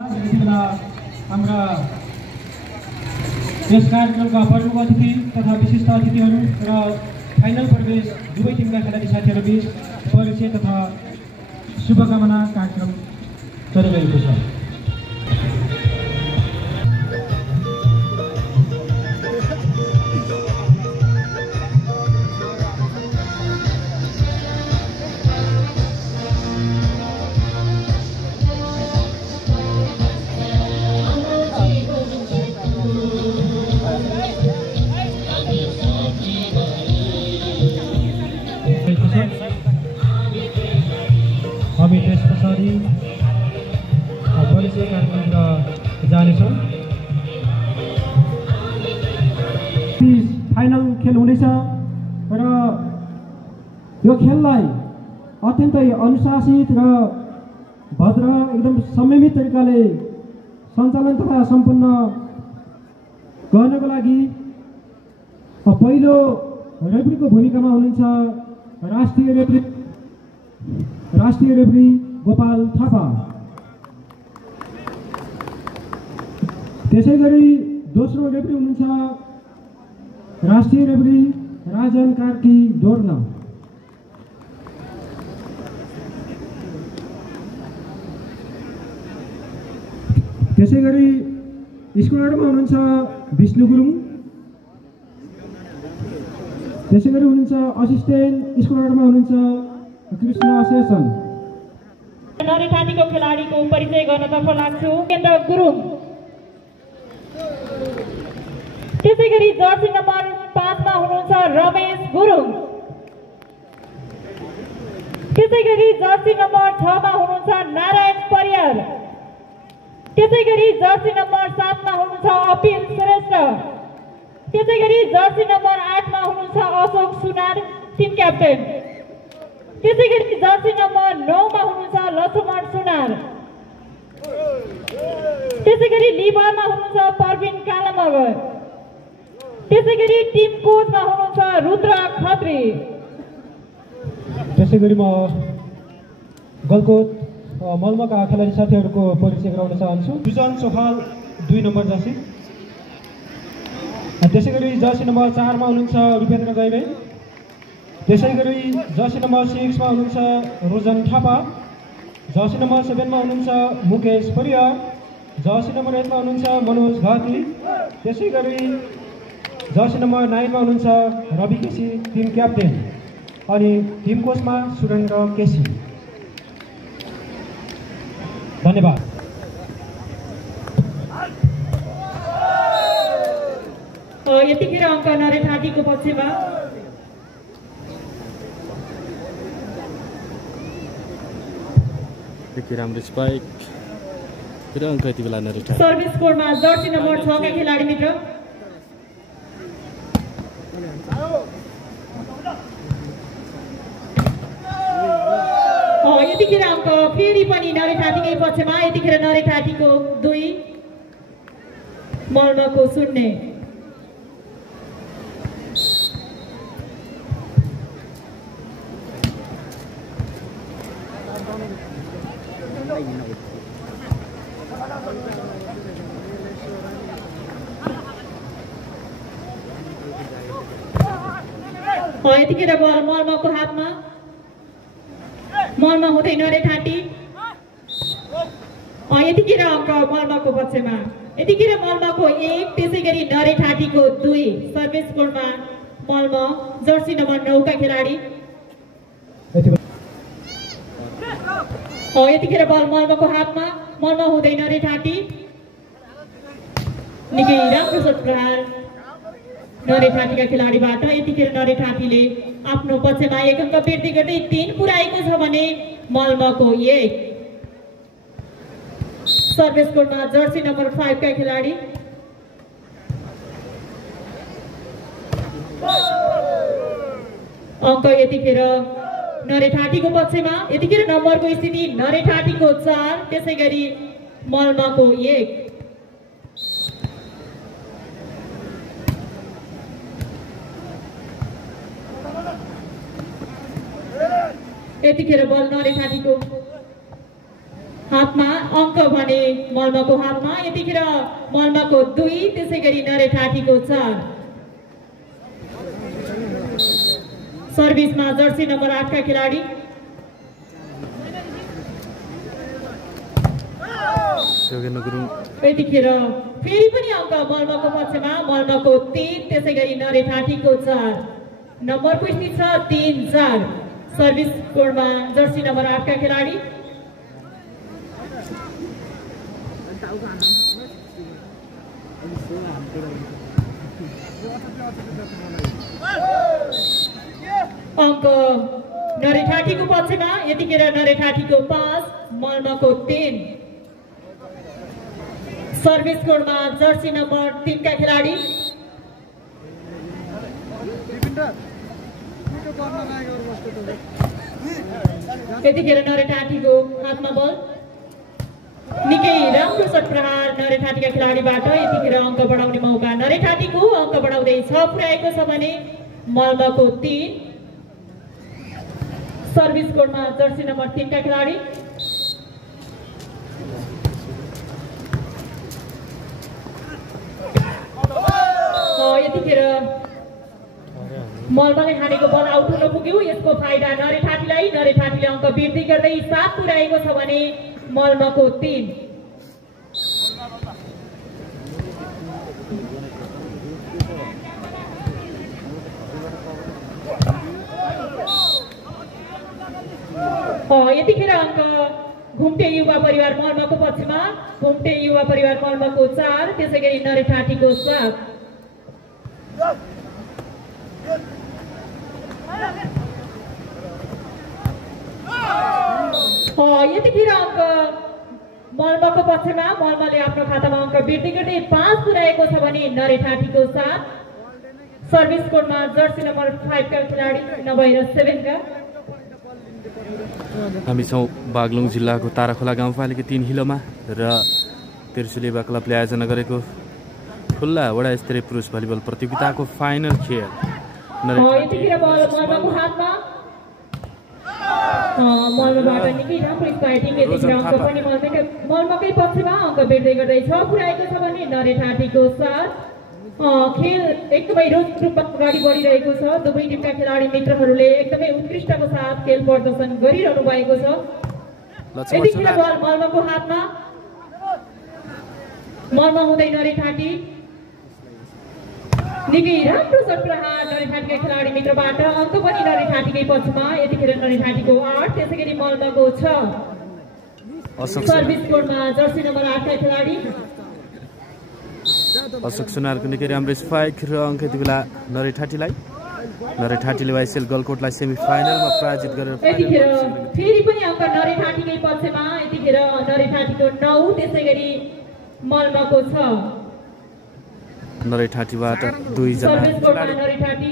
हाम्रा यस कार्यक्रमका प्रमुख अतिथि तथा विशिष्ट अतिथिहरू र फाइनल प्रवेश दुवै टिमका खेलाडी साथीहरू बीच परिचय तथा शुभकामना कार्यक्रम चलिरहेको छ। हामी त्यस पछाडि परिचय कार्यक्रमका जानेछौँ। फाइनल खेल हुनेछ र यो खेललाई अत्यन्तै अनुशासित र भद्र एकदम संयमित तरिकाले सञ्चालन तथा सम्पन्न गर्नको लागि पहिलो रेफ्रीको भूमिकामा हुनुहुन्छ राष्ट्रिय रेफ्री गोपाल थापा। त्यसैगरी दोस्रो रेफ्री हुनुहुन्छ राष्ट्रिय रेफ्री राजन कार्की दोर्न। त्यसैगरी स्कोररमा हुनुहुन्छ विष्णु गुरुङ। त्यसैगरी हुनुहुन्छ असिस्टेन्ट स्कोरमा हुनुहुन्छ कृष्ण शेषन। नरेठाटीको खेलाडीको परिचय गर्नतर्फ लाग्छु केन्द्र गुरुङ। त्यसैगरी जर्सी नम्बर 5 मा हुनुहुन्छ रमेश गुरुङ। त्यसैगरी जर्सी नम्बर 6 मा हुनुहुन्छ नारायण परियार। त्यसैगरी जर्सी नम्बर 7 मा हुनुहुन्छ अपिल श्रेष्ठ। त्यसैगरी जर्सी नम्बर 8 मा हुनुहुन्छ अशोक सुनार टिम क्याप्टेन। त्यसैगरी जर्सी नम्बर 9 मा हुनुहुन्छ लक्ष्मण सुनार। त्यसैगरी लिबरमा हुनुहुन्छ परविन कालामगर। त्यसैगरी टिम कोचमा हुनुहुन्छ रुद्र खत्री। त्यसैगरी म गलकोट मलमाका खेलाडी साथीहरूको परिचय गराउन चाहन्छु। Sujan Chauhal 2 number jersey. त्यसैगरी जर्सी नम्बर 4 मा हुनुहुन्छ रुपेन्द्र गैरे। त्यसैगरी जर्सी नम्बर 6 मा हुनुहुन्छ रोजन थापा। जर्सी नम्बर 7 मा हुनुहुन्छ मुकेश परियार। जर्सी नम्बर 8 मा हुनुहुन्छ मनोज घाती। त्यसैगरी जर्सी नम्बर 9 मा हुनुहुन्छ रवि केसी टिम क्याप्टेन अनि टिम कोचमा सुरेन्द्र केसी। धन्यवाद। यतिखेर अङ्क नरेठाटीको पक्षमा। राम्रो स्पाइक फेरि अङ्क यति बेला नरेठाटी। सर्भिस कोडमा जर्सी नम्बर 6 का खेलाडी मित्र। यतिखेर अङ्क फेरि पनि नरेठाटीकै पक्षमा। यतिखेर नरेठाटीको 2 मल्मको 0। यतिखेर बल मल्मको हातमा। मल्म हुँदै नरेठाटी। यतिखेर अङ्क मल्मको पक्षमा। यतिखेर मल्मको 1 त्यसैगरी नरेठाटीको 2। सर्भिस कोडमा मल्म जर्सी नम्बर 9 का खेलाडी। यतिखेर बल मल्मको हातमा। मल्म हुँदै नरेठाटी। निकै राम्रो शट प्रहार नरेठाटीका खेलाडीबाट। यतिखेर नरेठाटीले आफ्नो पक्षमा 1 अङ्क वृद्धि गर्दै 3 पुर्याएको छ भने मल्मको 1। सर्भिस कोडमा जर्सी नम्बर 5 का खेलाडी। अङ्क यतिखेर नरेठाटीको पक्षमा। यतिखेर नम्बरको स्थिति नरेठाटीको 4 त्यसैगरी मल्मको 1। यतिखेर बल नरेठाटीको हातमा अङ्क भने मल्माको हातमा। यतिखेर मल्माको 2, त्यसैगरी नरेठाटीको 4। सर्भिसमा जर्सी नम्बर 8 का खेलाडी यतिखेर फेरि पनि अङ्क मल्माको पक्षमा। मल्माको 3, त्यसैगरी नरेठाटीको 4। नम्बरको स्थिति छ 3-4। सर्भिस कोडमा जर्सी नम्बर 8 का खेलाडी अङ्क नरेठाटीको पक्षमा। यतिखेर नरेठाटीको 5, मल्माको 3। सर्भिस कोडमा जर्सी नम्बर 3 का खेलाडी यतिखेर नरेठाटीको हातमा बल। निकै राम्रो सट प्रहार नरेठाटीका खेलाडीबाट। यतिखेर अङ्क बढाउने मौका नरेठाटीको। अङ्क बढाउँदै 6 पुर्याएको छ भने मल्माको 3। सर्भिस कोडमा जर्सी नम्बर 3 का खेलाडी यतिखेर मल्माले हानेको बल आउट हुन पुग्यो। यसको फाइदा नरेठाटीलाई। नरेठाटीले अङ्क वृद्धि गर्दै 7 पुर्याएको छ भने मल्माको 3। यतिखेर अङ्क घुम्टे युवा परिवार मल्माको पक्षमा। घुम्टे युवा परिवार मल्माको 4, त्यसैगरी नरेठाटीको 7। यतिखेर अङ्क मल्माको पक्षमा। मल्माले आफ्नो खातामा अङ्क वृद्धि गर्दै 5 पुर्याएको छ भने नरेठाटीको 7। सर्भिस कोडमा जर्सी नम्बर 5 का खेलाडी नभएर 7 का। हामी छौँ बागलुङ जिल्लाको ताराखोला गाउँपालिका 3 हिलोमा र त्रिशुली युवा क्लबले आयोजना गरेको खुल्ला वडा स्तरीय पुरुष भलिबल प्रतियोगिताको फाइनल खेल। यतिखेर बल मल्माको हातमा। मल्माबाट निकै राम्रो स्पाइटिङ। यतिखेर अङ्क पनि मल्माकै पक्षमा। अङ्क वृद्धि गर्दै 6 पुर्याएको छ भने नरेठाटीको 7। खेल एकदमै रोचक रूपमा अगाडि बढिरहेको छ। दुवै टिमका खेलाडी मित्रहरूले एकदमै उत्कृष्टको साथ खेल प्रदर्शन गरिरहनु भएको छ। यतिखेर बल मल्माको हातमा। मल्मा हुँदै नरेठाटी। निकै राम्रो सट प्रहार नरेठाटीका खेलाडी मित्रबाट। अङ्क पनि नरेठाटीकै पक्षमा। यतिखेर नरेठाटीको 8, त्यसैगरी मल्माको 6। सर्भिस कोडमा जर्सी नम्बर 8 का खेलाडी अशोक सुनारको निकै राम्रो स्पाइक र अङ्क यति बेला नरेठाटीलाई। नरेठाटीले वाइसेल गलकोटलाई सेमिफाइनलमा पराजित गरेर यतिखेर फेरि पनि अङ्क नरेठाटीकै पक्षमा। यतिखेर नरेठाटीको 9, त्यसैगरी मल्माको 6। नरेठाटीबाट 2 जना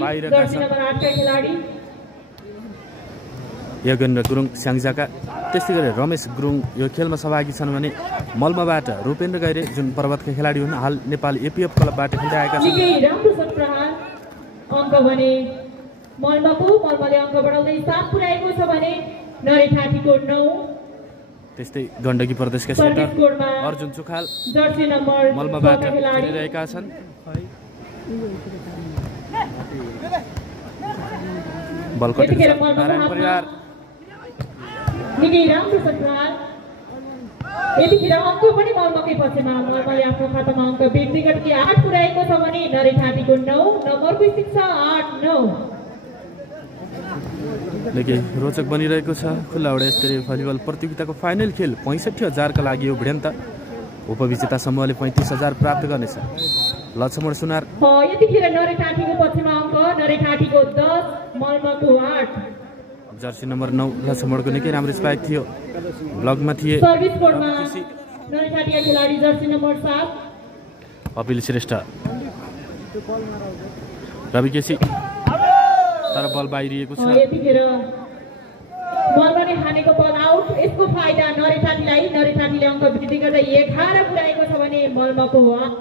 बाहिरका छन्। यज्ञेन्द्र गुरुङ स्याङ्जाका, त्यस्तै गरी रमेश गुरुङ यो खेलमा सहभागी छन् भने मल्माबाट रूपेन्द्र गैरे जुन पर्वतका खेलाडी हुन्, हाल नेपाल एपीएफ क्लबबाट खेल्दै आएका छन्। अङ्क भने मल्माको। मल्माले अङ्क बढाउँदै 7 पुर्याएको छ भने नरेठाटीको 9। त्यस्तै गण्डकी प्रदेशका सेटर अर्जुन चुखाल मल्माबाट खेलिरहेका छन्। बलकोट नारायण परिवार निकै राम्रो सन्तान। यतिखेर अङ्क पनि मल्माकै पक्षमा। मल्माले आफ्नो खातामा अङ्क वृद्धि गर्दै 8 पुर्याएको छ भने नरेठाटीको 9। नम्बरको स्थिति छ 8-9। निकै रोचक बनिरहेको छ खुल्ला वडा स्तरीय भलिबल प्रतियोगिताको फाइनल खेल। 65,000 का लागि यो भिडन्त। उपविजेता समूहले 35,000 प्राप्त गर्नेछ। लक्ष्मण सुनार यतिखेर नरेठाटीको पक्षमा अङ्क। नरेठाटीको 10, मल्माको 8। जर्सी नम्बर 9 लक्ष्मणको निकै राम्रो स्पाइक थियो। ब्लगमा थिए सर्भिस कोडमा नरेठाटीका खेलाडी जर्सी नम्बर 7 अपिल श्रेष्ठ, रवि केसी, तर बल बाहिरिएको छ। यतिखेर मल्माले हानेको बल आउट। यसको फाइदा नरेठाटीलाई। नरेठाटीले अङ्क वृद्धि गर्दै 11 पुर्याएको छ भने मल्माको 8।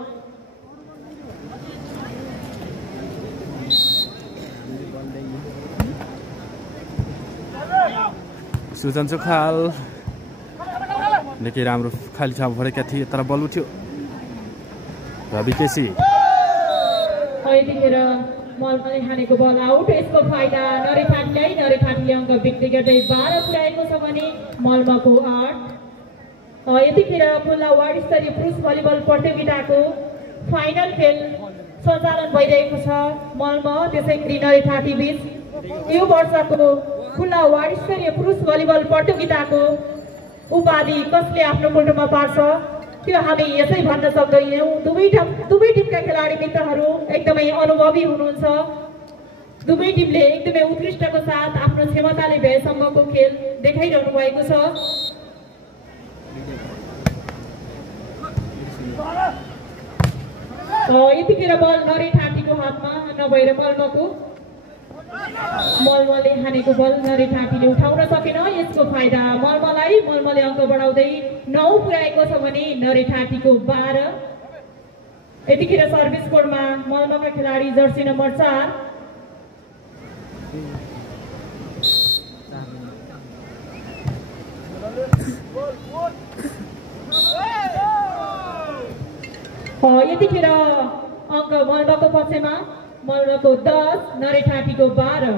सुजन चोखाल निकै राम्रो खाली ठाउँ भरेका थिए तर बल उठ्यो। रवि केसी यतिखेर मलमले हानेको बल आउट। यसको फाइदा नरेठाटीलाई। नरेठाटीले अङ्क बिक्री गर्दै 12 पुर्याएको छ भने मलमाको 8। यतिखेर खुल्ला वार्ड स्तरीय पुरुष भलिबल प्रतियोगिताको फाइनल खेल सञ्चालन भइरहेको छ। मलमा त्यसै गरी नरेठाटी बीच यो वर्षको खुल्ला वार्ड स्तरीय पुरुष भलिबल प्रतियोगिताको उपाधि कसले आफ्नो मुल्टोमा पार्छ त्यो हामी यसै भन्न सक्दैनौँ। दुवै टिमका खेलाडी मित्रहरू एकदमै अनुभवी हुनुहुन्छ। दुवै टिमले एकदमै उत्कृष्टको साथ आफ्नो क्षमताले भएसम्मको खेल देखाइरहनु भएको छ। यतिखेर बल नरेठाटीको हातमा नभएर मलमले हानेको बल नरेठाटीले उठाउन सकेन। यसको फाइदा मलमलाई। मलमले अङ्क बढाउँदै 9 पुर्याएको छ भने नरेठाटीको 12। यतिखेर सर्भिस कोडमा मलमका खेलाडी जर्सी नम्बर 4 यतिखेर अङ्क मलमाको पक्षमा। मलमाको 10 नरेठाटीको 12।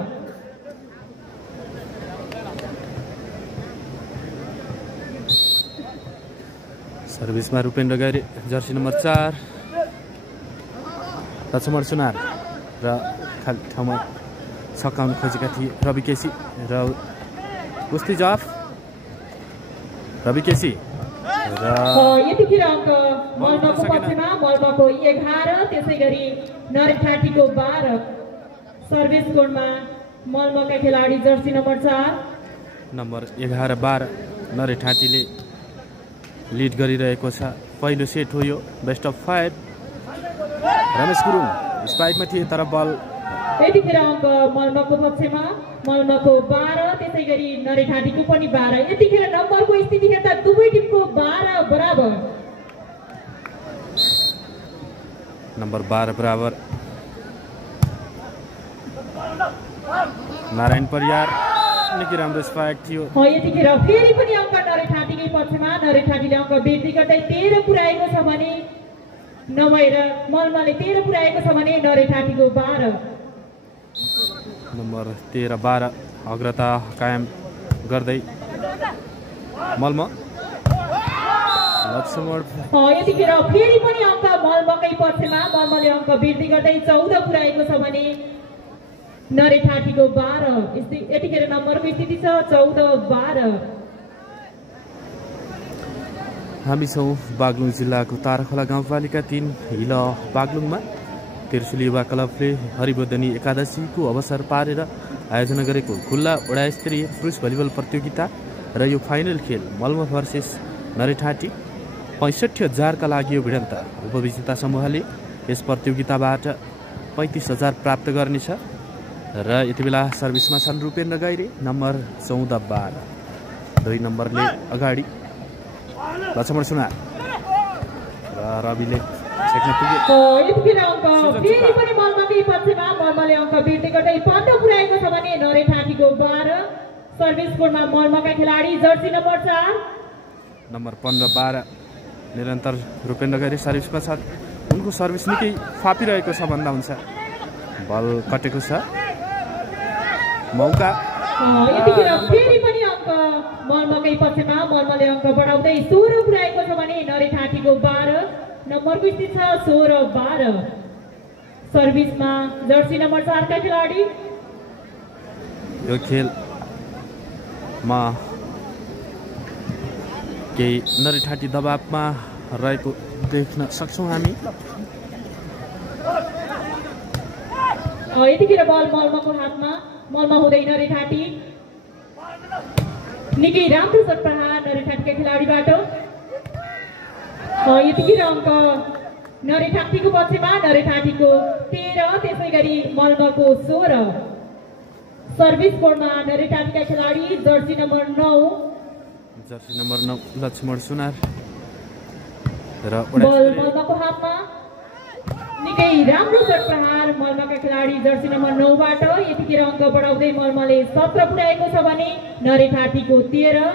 सर्भिसमा रूपेन्द्र गैरे जर्सी नम्बर 4 लक्ष्मण सुनार र खाली ठाउँमा सकाउन खोजेका थिए रवि केसी र कुस्ती जवाफ रवि केसी र यतिखेर अङ्क मलमाको पक्षमा। मलमाको 11 त्यसै गरी नरेठाटीको 12। सर्भिस कोडमा मलमाका खेलाडी जर्सी नम्बर 4 नम्बर 11-12 नरेठाटीले लिड गरिरहेको छ। पहिलो सेट हो यो। बेस्ट अफ 5 रमेश गुरुङ स्पाइकमा थिए तर बल। यतिखेर अङ्क मलमाको पक्षमा। मलमाको 12 त्यसै गरी नरेठाटीको पनि 12। यतिखेर नम्बरको स्थिति हेर्दा दुवै टिमको 12 बराबर। नम्बर 12 बराबर। नारायण परियार निकै राम्रो स्पाइक थियो। यतिखेर फेरि पनि अङ्क नरेठाटीकै पक्षमा। नरेठाटीले अङ्क वृद्धि गर्दै 13 पुर्याएको छ भने नभएर मलमले 13 पुर्याएको छ भने नरेठाटीको 12। नम्बर 13-12 अग्रता कायम गर्दै मलमा लक्ष्मण। यतिखेर फेरि पनि अङ्क मलमाकै पक्षमा। मलमले अङ्क वृद्धि गर्दै 14 पुर्याएको छ भने नरेठाटीको 12। यतिखेर नम्बरको स्थिति छ 14-12। हामी छौँ बागलुङ जिल्लाको ताराखोला गाउँपालिका 3 हिल बागलुङमा। त्रिशुली युवा क्लबले हरिबोधनी एकादशीको अवसर पारेर आयोजना गरेको खुल्ला वडा स्तरीय पुरुष भलिबल प्रतियोगिता र यो फाइनल खेल मलमा भर्सेस नरेठाटी 65,000 का लागि यो भिडन्त। उपविजेता समूहले यस प्रतियोगिताबाट 35,000 प्राप्त गर्नेछ र यति बेला सर्भिसमा छन् रूपेन्द्र गैरे नम्बर 14-12। 2 नम्बरले अगाडि लक्ष्मण सुनार र रविले छेक्न पुग्यो। यतिखेर अङ्क फेरि पनि मलमाकै पक्षमा। मलमाले अङ्क वृद्धि गर्दै 15 पुर्याएको छ भने नरेठाटीको 12। सर्भिस कोडमा मलमाका खेलाडी जर्सी नम्बर 4 नम्बर 15-12 निरन्तर रूपेन्द्र गैरे सर्भिसमा छ। उनको सर्भिस निकै फापिरहेको छ भन्दा हुन्छ। बल कटेको छ मौका। यतिखेर फेरि पनि अङ्क मलमाकै पक्षमा। मलमाले अङ्क बढाउँदै 16 पुर्याएको छ भने नरेठाटीको 12। नम्बरको स्थिति छ 16-12। सर्भिसमा जर्सी नम्बर 4 का खेलाडी। यो खेलमा केही नरेठाटी दबावमा रहेको देख्न सक्छौँ हामी। यतिखेर बल मलमाको हातमा। मलमा हुँदै नरेठाटी। निकै राम्रो शट प्रहार नरेठाटीका खेलाडीबाट। यतिखेर अङ्क नरेठाटीको पक्षमा। नरेठाटीको 13 त्यसै गरी मलमाको 16। सर्भिस कोडमा नरेठाटीका खेलाडी जर्सी नम्बर 9 लक्ष्मण सुनार र बल मलमाको हातमा। निकै राम्रो शट प्रहार मलमाका खेलाडी जर्सी नम्बर 9 बाट। यतिखेर अङ्क बढाउँदै मलमाले 17 पुर्याएको छ भने नरेठाटीको 13।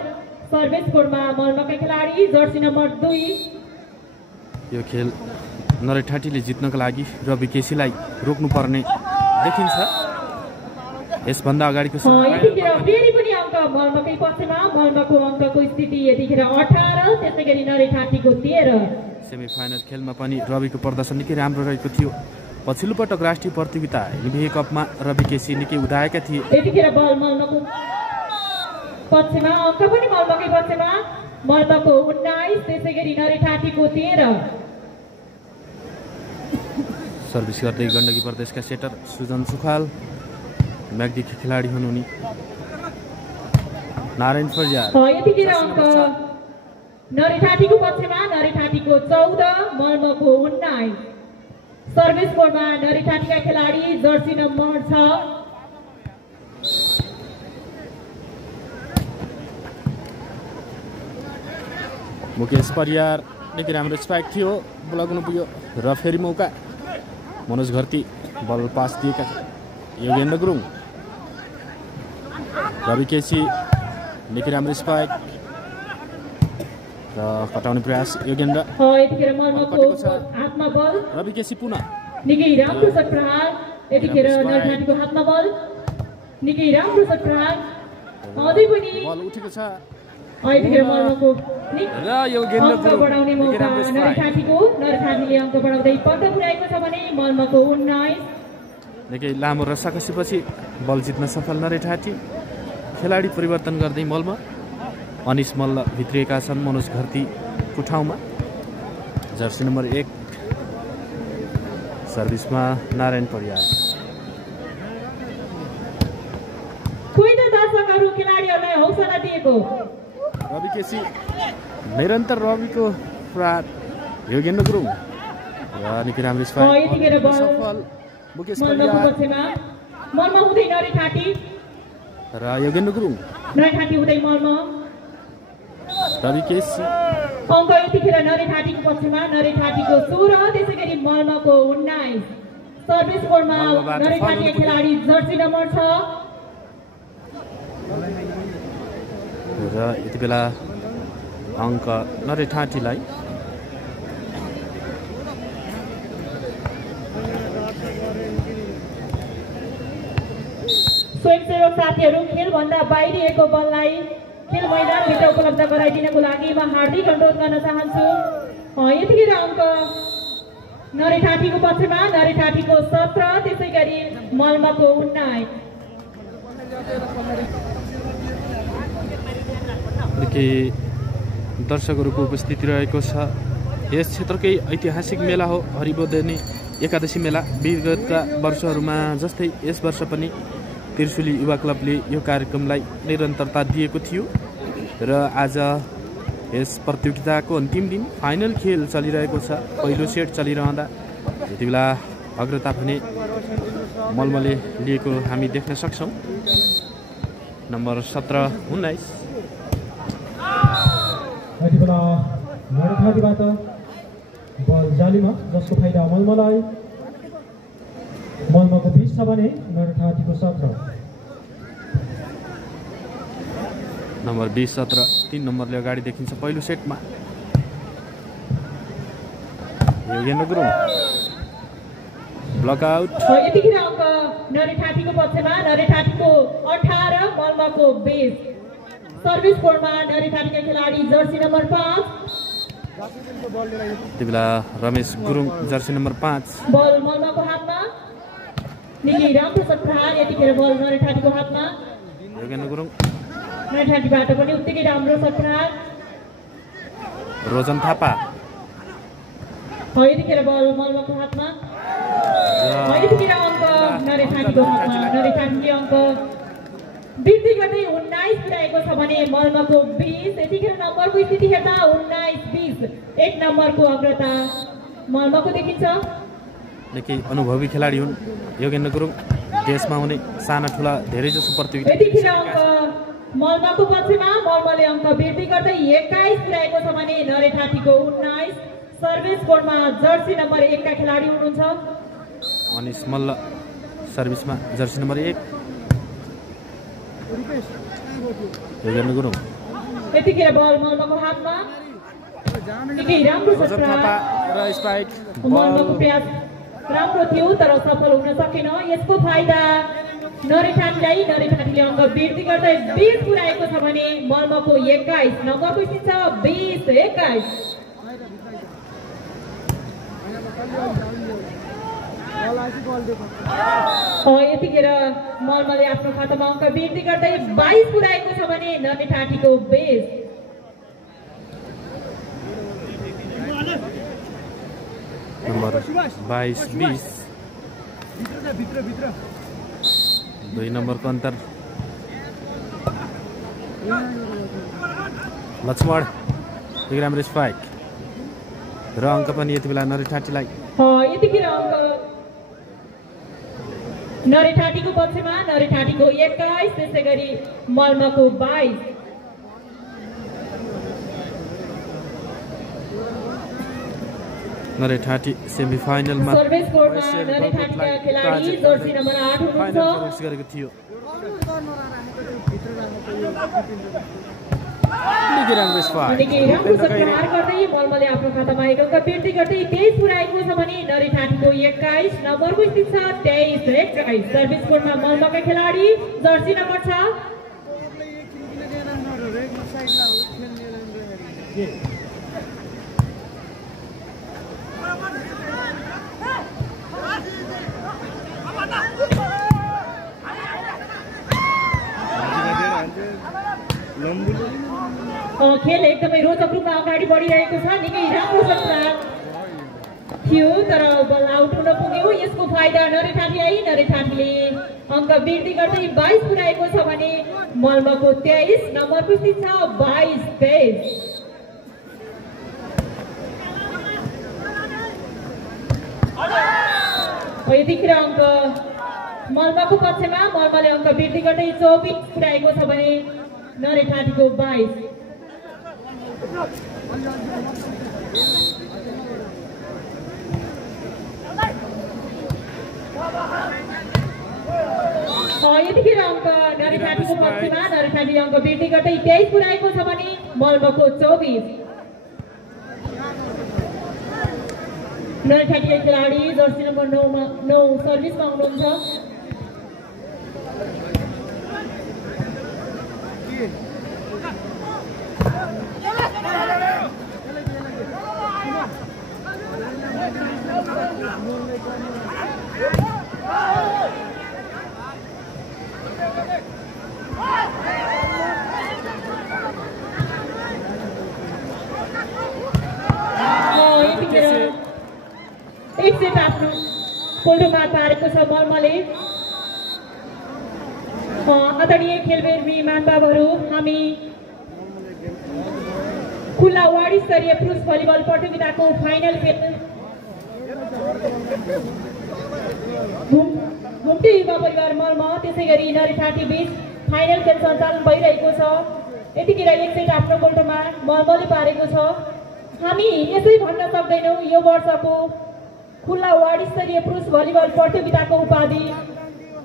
सर्भिस कोर्टमा मल्मका खेलाडी जर्सी नम्बर 2। यो खेल नरेठाटीले जित्नको लागि रवि केसीलाई रोक्नुपर्ने देखिन्छ। यसभन्दा अगाडिको यतिखेर फेरि पनि अङ्क मल्मकै पक्षमा। मल्मको अङ्कको स्थिति यतिखेर 18, त्यसै गरी नरेठाटीको 13। सेमिफाइनल खेलमा पनि रविको प्रदर्शन निकै राम्रो रहेको थियो। पछिल्लो पटक राष्ट्रिय प्रतियोगिता एनबिए कपमा रवि केसी निकै उदाएका थिए। यतिखेर बल मल्मको पक्षमा, अङ्क पनि मल्मकै पक्षमा। मल्मको 19, त्यसै गरी नरेठाटीको 13। सर्भिस गर्दै गण्डकी प्रदेशका सेटर सुजन सुखाल म्याग्दीका खेलाडी हुन् उनी। नारायण परियार यतिखेर अङ्क नरेठाटीको पक्षमा। नरेठाटीको 14, मल्मको 19। सर्भिस कोर्टमा नरेठाटीका खेलाडी जर्सी नम्बर 6। मुकेश परियार निकै राम्रो स्पाइक थियो, लगाउनु पुग्यो र फेरि मौका। मनोज घरती बल पास दिएका योगेन्द्र गुरुङ। रवि केसी निकै राम्रो स्पाइक र कटाउने प्रयास योगेन्द्र। यतिखेर मल्मको हातमा बल। रवि केसी पुनः निकै राम्रो शट प्रहार। यतिखेर नरेठाटीको हातमा बल। निकै राम्रो शट प्रहार। अझै पनि बल उठेको छ। यतिखेर मल्मको र योगेन्द्र अङ्क बढाउने मौका नरेठाटीको। नरेठाटीले अङ्क बढाउँदै पक्का पुर्याएको छ भने मल्मको 19। निकै लामो रसाकसीपछि बल जित्न सफल नरेठाटी। खेलाडी परिवर्तन गर्दै मल्म अनिस मल्ल भित्रिएका छन् मनोज घरतीको ठाउँमा। जर्सी नम्बर 1 सर्भिसमा नारायण परियार। कोही त दर्शकहरू खेलाडीहरूलाई हौसला दिएको। रवि केसी निरन्तर रविको प्रहार योगेन्द्र गुरुङ र निकै राम्रो यतिखेर बल सफल मुकेश मल्मको परियार पक्षमा। मल्म हुँदै नरेठाटी र योगेन्द्र गुरुङ। नरेठाटी हुँदै मल्म। रवि केसी अङ्क यतिखेर नरेठाटीको पक्षमा। नरेठाटीको 16, त्यसै गरी मल्मको 19। सर्भिस कोर्टमा नरेठाटीका खेलाडी जर्सी नम्बर 6। र यति बेला अङ्क नरेठाटीलाई। स्वयंसेवक साथीहरू, खेलभन्दा बाहिरिएको बललाई खेल मैदानभित्र उपलब्ध गराइदिनको लागि म हार्दिक अनुरोध गर्न चाहन्छु। यतिखेर अङ्क नरेठाटीको पक्षमा। नरेठाटीको 17, त्यसै गरी मल्मको 19। निकै दर्शकहरूको उपस्थिति रहेको छ। यस क्षेत्रकै ऐतिहासिक मेला हो हरिबोधिनी एकादशी मेला। विगतका वर्षहरूमा जस्तै यस वर्ष पनि त्रिशुली युवा क्लबले यो कार्यक्रमलाई निरन्तरता दिएको थियो र आज यस प्रतियोगिताको अन्तिम दिन फाइनल खेल चलिरहेको छ। पहिलो सेट चलिरहँदा यति बेला अग्रता भने मल्मले लिएको हामी देख्न सक्छौँ। नम्बर 17, 19। यति बेला नरेठाटीबाट बल जालीमा, जसको फाइदा मल्मलाई। मल्मको 20 छ भने नरेठाटीको 17। नम्बर 20, 17, 3 नम्बरले अगाडि देखिन्छ पहिलो सेटमा। योगेन्द्र गुरुङ ब्लकआउट। यतिखेर अङ्क नरेठाटीको पक्षमा। नरेठाटीको 18, मल्मको 20। सर्भिस कोर्टमा नरेठाटीका खेलाडी जर्सी नम्बर 5। यति बेला रमेश गुरुङ जर्सी नम्बर 5। बल मल्मको हातमा। निकै राम्रो शट प्रहार। यतिखेर बल नरेठाटीको हातमा। योगेन्द्र गुरुङ। नरेठाटीबाट पनि उत्तिकै राम्रो शट प्रहार। रोजन थापा। यतिखेर बल मल्मको हातमा। यतिखेर अङ्क नरेठाटीको हातमा। नरेठाटीले अङ्क वृद्धि गर्दै 19 पुर्याएको छ भने मल्मको 20। यतिखेर नम्बरको स्थिति हेर्दा 19-20 1 नम्बरको अग्रता मल्मको देखिन्छ। निकै अनुभवी खेलाडी हुन् योगेन्द्र गुरुङ। देशमा हुने साना ठुला धेरै जसो प्रतियोगिता। यतिखेर अङ्क मल्मको पक्षमा। मल्मले अङ्क वृद्धि गर्दै 21 पुर्याएको छ भने नरेठाटीको 19। सर्भिस कोर्टमा जर्सी नम्बर 1 का खेलाडी हुनुहुन्छ। अनिस मल्ल सर्भिसमा जर्सी नम्बर 1। योगेन्द्र गुरुङ यतिखेर बल मल्मको हातमा निकै राम्रो छ गजब थापा र स्पाइक मल्मको प्रयास राम्रो थियो तर सफल हुन सकेन यसको फाइदा नरेठाटीलाई नरेठाटीले अङ्क वृद्धि गर्दै 20 पुर्याएको छ भने मल्मको 21 नम्बरको स्थिति छ 20-21 यतिखेर मल्मले आफ्नो खातामा अङ्क वृद्धि गर्दै 22 पुर्याएको छ भने नरेठाटीको 20 नम्बर 22-20 2 नम्बरको अन्तर लक्ष्मण एक राम्रो स्पाइक र अङ्क पनि यति बेला नरेठाटीलाई यतिखेर अङ्क नरेठाटीको पक्षमा नरेठाटीको 21 त्यसै गरी मल्मको 22 नरेठाटी सेमिफाइनलमा सर्भिस कोर्टमा नरेठाटीका खेलाडी जर्सी नम्बर 8 हुनुहुन्छ प्रवेश गरेको थियो निकै राम्रो स्पाइक प्रहार गर्दै मल्मले आफ्नो खातामा एक अङ्क वृद्धि गर्दै 23 पुर्याएको छ भने नरेठाटीको 21 नम्बरको स्थिति छ 23-21 सर्भिस कोर्टमा मल्मका खेलाडी जर्सी नम्बर 6 खेल एकदमै रोचक रूपमा अगाडि बढिरहेको छ निकै राम्रो प्रहार थियो तर बल आउट हुन पुग्यो यसको फाइदा नरेठाटीलाई नरेठाटीले अङ्क वृद्धि गर्दै 22 पुर्याएको छ भने मल्मको 23 नम्बरको स्थिति छ 22-23 यतिखेर अङ्क मल्मको पक्षमा मल्मले अङ्क वृद्धि गर्दै 24 पुर्याएको छ भने नरेठाटीको 22 यतिखेर अङ्क नरेठाटीको पक्षमा नरेठाटीले अङ्क वृद्धि गर्दै 23 पुर्याएको छ भने मल्मको 24 नरेठाटीका खेलाडी जर्सी नम्बर 9 सर्भिसमा हुनुहुन्छ एक सेट आफ्नो पोल्टोमा पारेको छ मल्मले आदरणीय खेलप्रेमी महानुभावहरू हामी खुल्ला वार्ड स्तरीय पुरुष भलिबल प्रतियोगिताको फाइनल खेल घुम्टी युवा परिवार मल्म त्यसै गरी नरेठाटी बीच फाइनल खेल सञ्चालन भइरहेको छ यतिखेर एक सेट आफ्नो पोल्टोमा मल्मले पारेको छ हामी यसै भन्न सक्दैनौँ यो वर्षको खुल्ला वार्ड स्तरीय पुरुष भलिबल प्रतियोगिताको उपाधि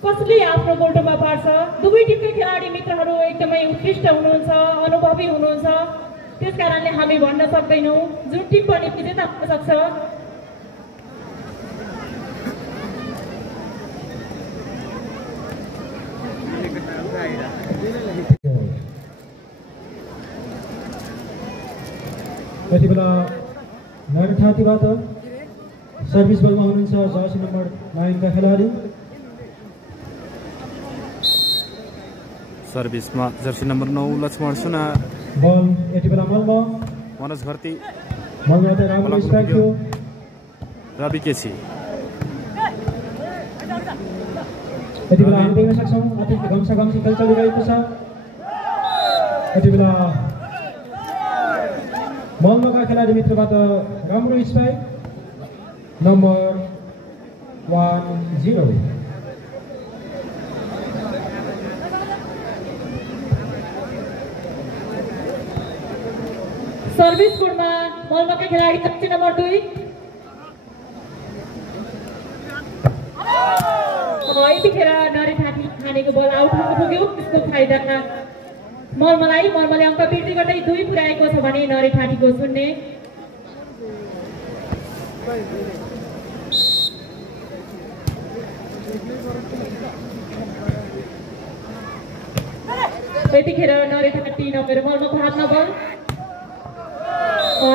कसले आफ्नो गोल्टोमा पार्छ दुवै टिमका खेलाडी मित्रहरू एकदमै उत्कृष्ट हुनुहुन्छ अनुभवी हुनुहुन्छ त्यसकारणले हामी भन्न सक्दैनौँ जुन टिम पनि विजेता हुन सक्छ यति बेला नरेठाटीबाट सर्भिस बलमा हुनुहुन्छ जर्सी नम्बर 9 का खेलाडी सर्भिसमा जर्सी नम्बर 9 लक्ष्मण सुना बल यति बेला मल्म मनोज घरती मल्मबाट राम्रो स्ट्राइक थियो रवि केसी यति बेला हामी देख्न सक्छौँ अति घम्सा खेल चलिरहेको छ यति बेला मल्मका खेलाडी मित्रबाट राम्रो स्ट्राइक नम्बर 10 सर्भिस कोर्टमा मल्मका खेलाडी जर्सी नम्बर 2 यतिखेर नरेठाटी खानेको बल आउट हुन पुग्यो त्यसको फाइदा मलमले अङ्क वृद्धि गर्दै 2 पुर्याएको छ भने नरेठाटीको 0। यतिखेर नरेठाटी नभएर मलमाको हातमा बल।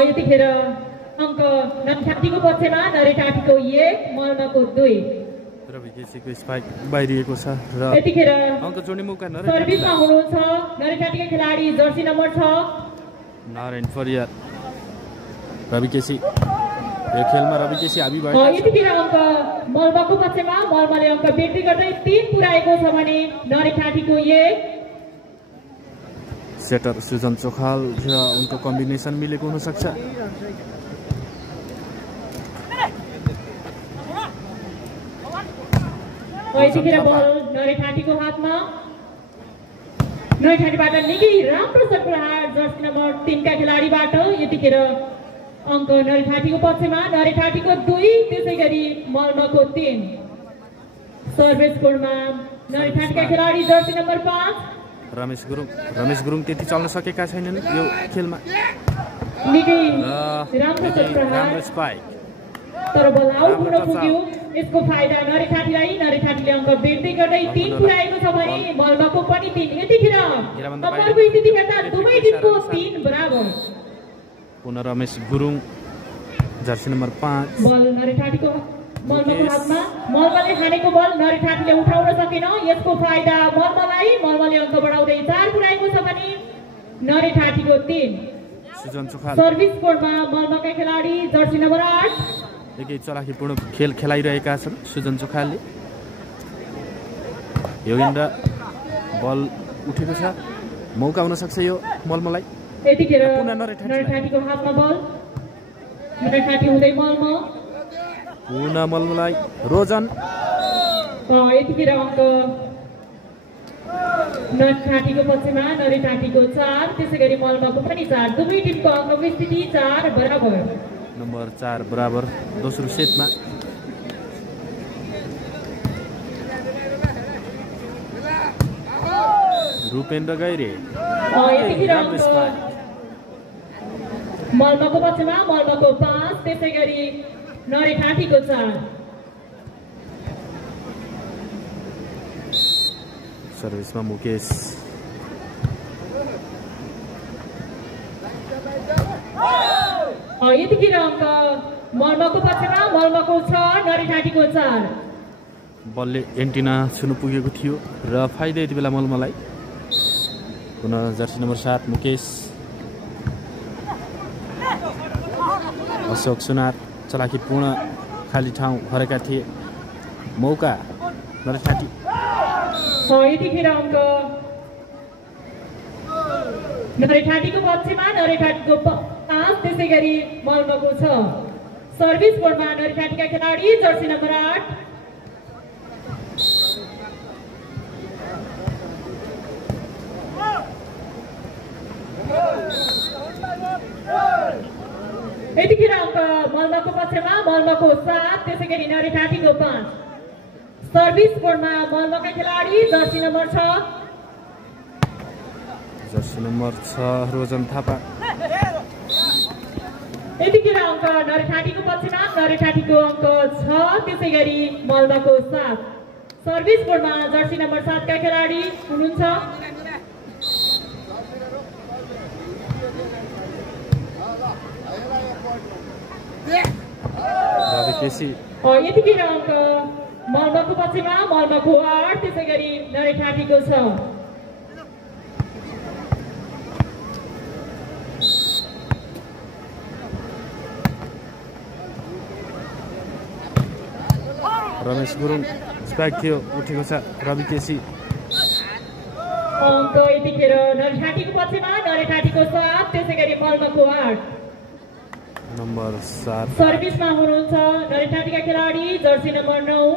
यतिखेर अङ्क नरेठाटीको पक्षमा नरेठाटीको 1 मलमाको 2। रवि केसीको स्पाइक बाहिरिएको छ र यतिखेर अङ्क जोड्ने मौका सर्भिसमा हुनुहुन्छ नरेठाटीका खेलाडी जर्सी नम्बर 6 नारायण परियार। रवि केसी यो खेलमा रवि केसी हाबी भएको छ। यतिखेर अङ्क मलमाको पक्षमा मलमाले अङ्क वृद्धि गर्दै 3 पुर्याएको छ भने नरेठाटीको 1। सेटर सुजन चोखाल र उनको कम्बिनेसन मिलेको हुन सक्छ। यतिखेर बल नरेठाटीको हातमा। नरेठाटीबाट निकै राम्रो सट प्रहार जर्सी नम्बर 3 का खेलाडीबाट। यतिखेर अङ्क नरेठाटीको पक्षमा नरेठाटीको 2 त्यसैगरी मलमाको 3। सर्भिस कोडमा नरेठाटीका खेलाडी जर्सी नम्बर 5 रमेश गुरुङ त्यति चल्न सकेका छैनन् यो खेलमा। निकै राम्रो सट प्रहार स्पाइक तर बल आउट हुन पुग्यो। यसको फाइदा नरेठाटीले अङ्क वृद्धि गर्दै 3 पुर्याएको छ भने मलमाको पनि 3। यतिखेर नम्बरको स्थिति हेर्दा दुवै टिमको 3 बराबर। पुनः रमेश गुरुङ जर्सी नम्बर 5 बल नरेठाटीको मलमाको हातमा। मलमाले हानेको बल नरेठाटीले उठाउन सकेन। यसको फाइदा मलमाले अङ्क बढाउँदै 4 पुर्याएको छ भने नरेठाटीको 3। सुजन चोखाल सर्भिस कोडमा मलमाका खेलाडी जर्सी नम्बर 8 एकै चलाखीपूर्ण खेल खेलाइरहेका छन् सुजन चोखालले। योगेन्द्र बल उठेको छ, मौका हुन सक्छ यो मलमलाई। यतिखेर नरेठाटीको हातमा बल। नरेठाटी हुँदै मलमा पुनः मलमलाई रोजन। यतिखेर अङ्क नरेठाटीको पक्षमा नरेठाटीको 4 त्यसैगरी मलमाको पनि 4। दुवै टिमको अङ्कको स्थिति 4 बराबर। नम्बर 4 बराबर दोस्रो सेटमा। रूपेन्द्र गैरे मलमाको पक्षमा मलमाको 5 त्यसैगरी नरेठाटीको 4। सर्भिसमा मुकेश यतिखेर अङ्क मलमाको पक्षमा मलमाको 6 नरेठाटीको 4। बलले एन्टिना छुनु पुगेको थियो र फाइदा यति बेला मलमलाई। पुनः जर्सी नम्बर 7 मुकेश। अशोक सुनार चलाखीपूर्ण खाली ठाउँ भरेका थिए। मौका नरेठाटी। यतिखेर अङ्क नरेठाटीको पक्षमा नरेठाटीको 5 त्यसैगरी मलमाको 6। सर्भिस बोर्डमा नरेठाटीका खेलाडी जर्सी नम्बर 8 यतिखेर अङ्क मलमाको पक्षमा मलमाको 7 त्यसैगरी नरेठाटीको 5। सर्भिस बोर्डमा मलमाका खेलाडी जर्सी नम्बर 6 रोजन थापा। यतिखेर अङ्क नरेठाटीको पक्षमा नरेठाटीको अङ्क 6 त्यसैगरी मलमाको 7। सर्भिस बोर्डमा जर्सी नम्बर 7 का खेलाडी हुनुहुन्छ यतिखेर अङ्क मलमाको पक्षमा मलमाको 8 त्यसैगरी नरेठाटीको 6। रमेश गुरुङ स्पाइक थियो, उठेको छ रवि केसी। अङ्क यतिखेर नरेठाटीको पक्षमा नरेठाटीको 7 त्यसैगरी मलमाको 8। नम्बर 7 सर्भिसमा हुनुहुन्छ नरेठाटीका खेलाडी जर्सी नम्बर 9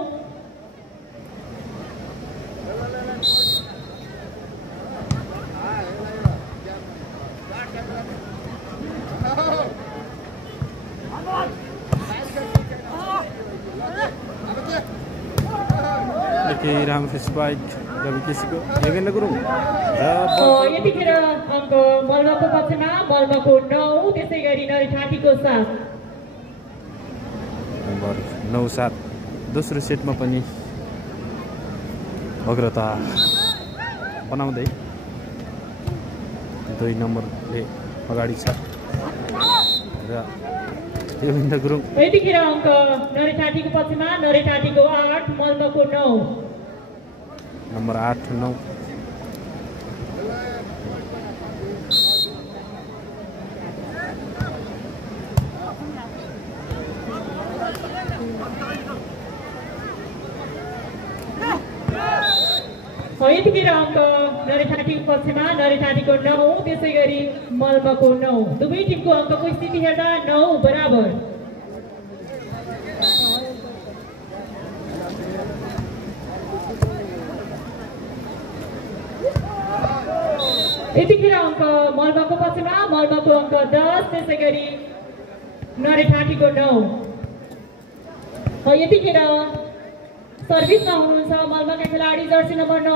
राम्रो स्पाइक रवि केसीको देवेन्द्र गुरुङ यतिखेर अङ्क मल्माको पक्षमा मल्माको 9 त्यसै गरी नरिठाटीको 7 नम्बर 9-7 दोस्रो सेटमा पनि अग्रता बनाउँदै 2 नम्बरले अगाडि छ र देवेन्द्र गुरुङ यतिखेर अङ्क नरिठाटीको पक्षमा नरिठाटीको 8 मल्माको 9 नम्बर 8-9 यतिखेर अङ्क नरिठाटीको पक्षमा नरिठाटीको 9 त्यसै गरी मल्माको 9 दुवै टिमको अङ्कको स्थिति हेर्दा 9 बराबर यतिखेर अङ्क मल्माको पक्षमा मल्माको अङ्क 10 त्यसै गरी नरिठाटीको 9 यतिखेर सर्भिसमा हुनुहुन्छ मल्माका खेलाडी जर्सी नम्बर 9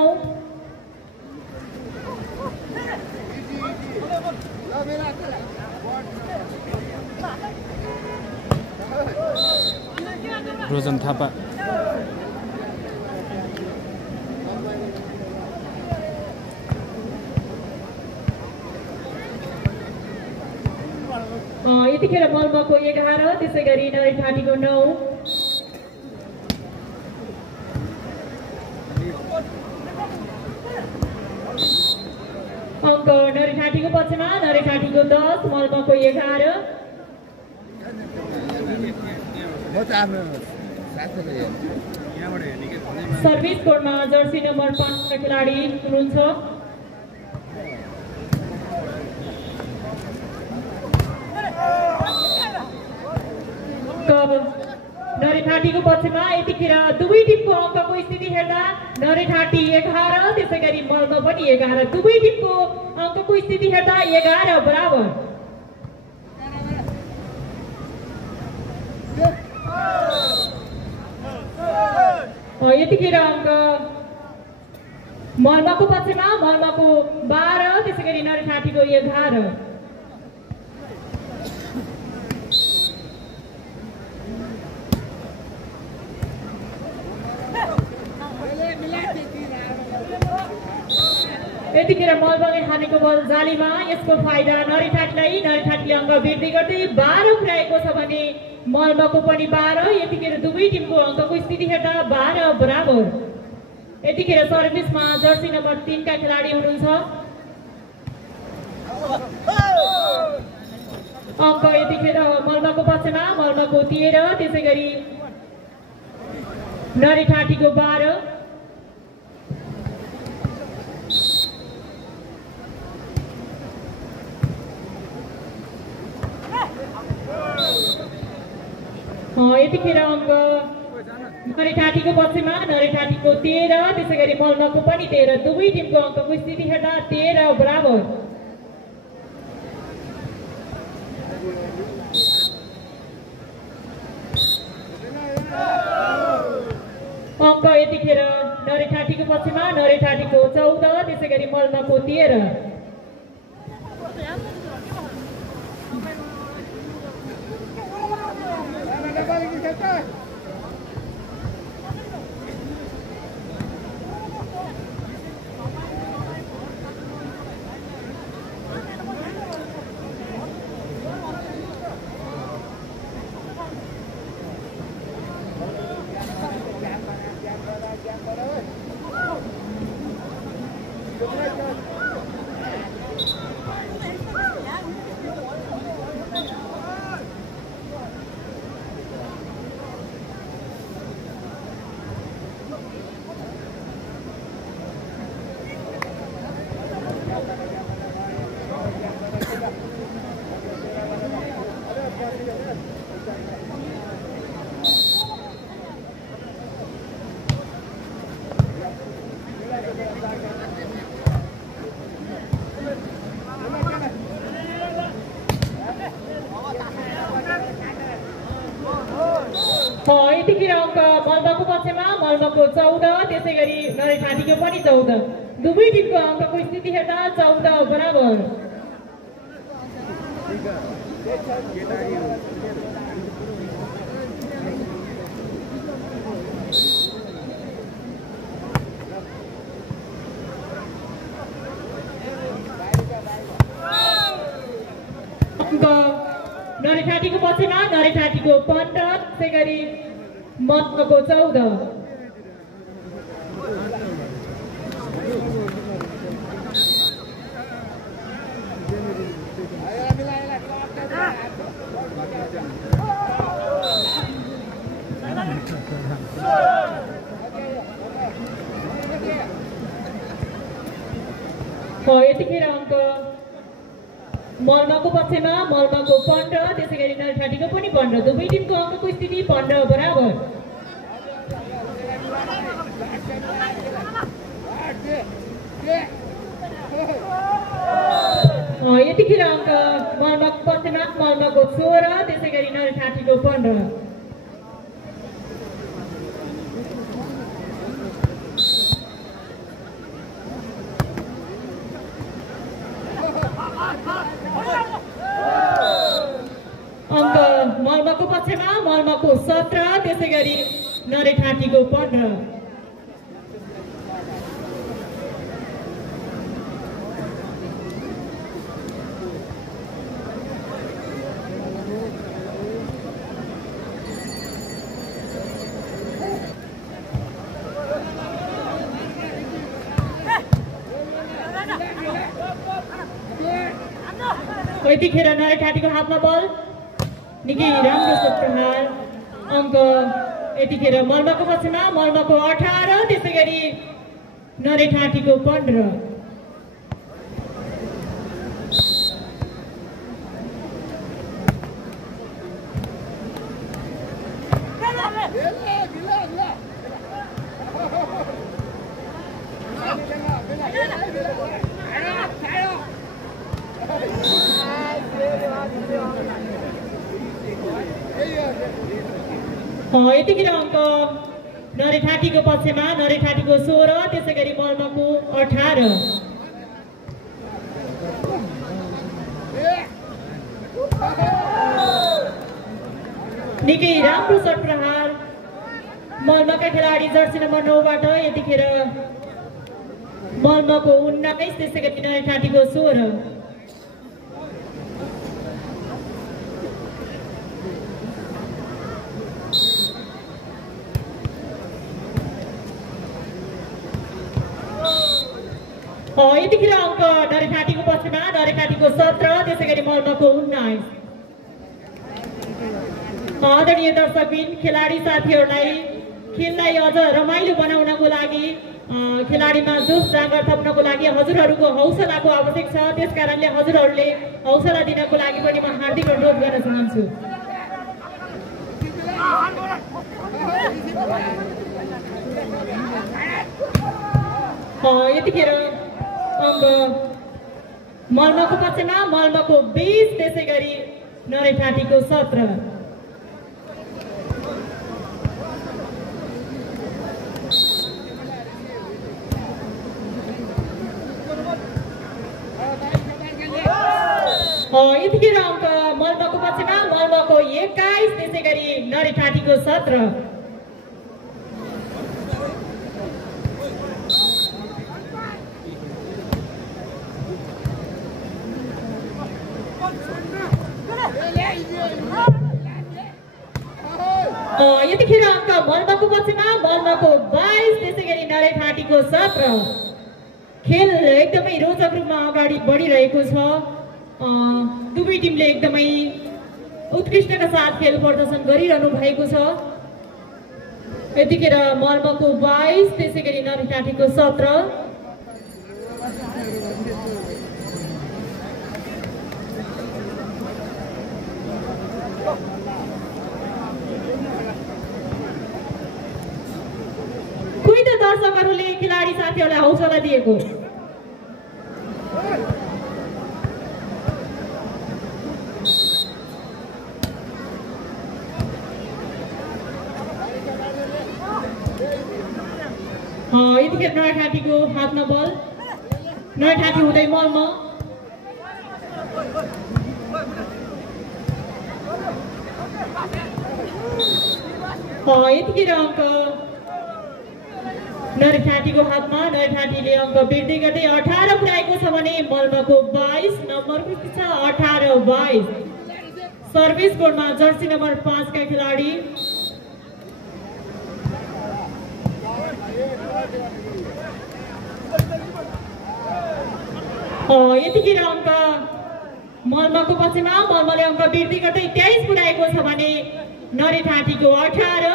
रोजन थापा यतिखेर मल्माको 11 त्यसै गरी नरिठाटीको 9 अङ्क नरिठाटीको पक्षमा नरिठाटीको 10 मल्माको 11 सर्भिस कोर्टमा जर्सी नम्बर 5 का खेलाडी हुनुहुन्छ नरिठाटीको पक्षमा यतिखेर दुवै टिमको अङ्कको स्थिति हेर्दा नरिठाटी 11 त्यसै गरी मल्मा पनि 11 दुवै टिमको अङ्कको स्थिति हेर्दा 11 बराबर यतिखेर अङ्क मल्माको पक्षमा मल्माको 12 त्यसै गरी नरिठाटीको 11 यतिखेर मल्माले हानेको बल जालीमा यसको फाइदा नरिठाटीलाई नरिठाटीले अङ्क वृद्धि गर्दै 12 पुर्याएको छ भने मल्माको पनि 12 यतिखेर दुवै टिमको अङ्कको स्थिति हेर्दा 12 बराबर यतिखेर सर्भिसमा जर्सी नम्बर 3 का खेलाडी हुनुहुन्छ अङ्क यतिखेर मल्माको पक्षमा मल्माको 13 त्यसै गरी नरिठाटीको 12 यतिखेर अङ्क नरिठाटीको पक्षमा नरिठाटीको 13 त्यसै गरी मल्माको पनि 13 दुवै टिमको अङ्कको स्थिति हेर्दा 13 बराबर अङ्क यतिखेर नरिठाटीको पक्षमा नरिठाटीको 14 त्यसै गरी मल्माको 13 यतिखेर अङ्क मल्बाको पक्षमा मल्बाको 14 त्यसै गरी नरेठाटीको पनि 14 दुवै टिमको अङ्कको स्थिति हेर्दा 14 बराबर। नरेठाटीको पक्षमा नरेठाटीको 15 त्यसै गरी मल्बाको 14। यतिखेर अङ्क मल्बाको पक्षमा मल्बाको 15 त्यसै गरी नरेठाटीको पनि 15 दुवै टिमको अङ्कको स्थिति 15 बराबर। यतिखेर अङ्क मल्बाको पक्षमा मल्बाको 16 त्यसै गरी नरेठाटीको 15। अङ्क मल्बाको पक्षमा मल्बाको 17 त्यसै गरी नरेठाटीको 15। यतिखेर नरेठाटीको हातमा बल निकै राम्रो शट प्रहार। अङ्क यतिखेर मल्बाको पक्षमा मल्बाको 18 त्यसै गरी नरेठाटीको 15। यतिखेर अङ्क नरेठाटीको पक्षमा नरेठाटीको 16 त्यसै गरी मल्बाको 18। निकै राम्रो शट प्रहार मल्बाका खेलाडी जर्सी नम्बर 9 बाट यतिखेर मल्बाको 19 त्यसै गरी नरेठाटीको 16। यतिखेर अङ्क नरेठाटीको पक्षमा नरेठाटीको 17 त्यसै गरी मल्बाको 19। आदरणीय दर्शकबिन खेलाडी साथीहरूलाई खेललाई अझ रमाइलो बनाउनको लागि खेलाडीमा जोस जागर थप्नको लागि हजुरहरूको हौसलाको आवश्यक छ। त्यसकारणले हजुरहरूले हौसला दिनको लागि पनि म हार्दिक अनुरोध गर्न चाहन्छु। यतिखेर अङ्क मल्बाको पक्षमा मल्बाको 20 त्यसै गरी नरेठाटीको 17। यतिखेर अङ्क मल्बाको पक्षमा मल्बाको 21 त्यसै गरी नरेठाटीको 17। यतिखेर अङ्क मल्बाको पक्षमा मल्बाको 22 त्यसै गरी नरेठाटीको 17। खेल एकदमै रोचक रूपमा अगाडि बढिरहेको छ। दुवै टिमले एकदमै उत्कृष्टका साथ खेल प्रदर्शन गरिरहनु भएको छ। यतिखेर मल्बाको 22 त्यसै गरी नरेठाटीको 17। कोही त दर्शकहरूले खेलाडी साथीहरूलाई हौसला दिएको। यतिखेर नरठाँटीको हातमा बल नरठाँटी हुँदै मलमा यतिखेर अङ्क नरठाँटीको हातमा नरठाँटीले अङ्क वृद्धि गर्दै 18 पुर्याएको छ भने मलमाको 22 नम्बरको छ 18-22 सर्भिस बोर्डमा जर्सी नम्बर 5 का खेलाडी यतिखेर अङ्क मलमाको पक्षमा मलमाले अङ्क वृद्धि गर्दै 23 पुर्याएको छ भने नरठाँटीको 18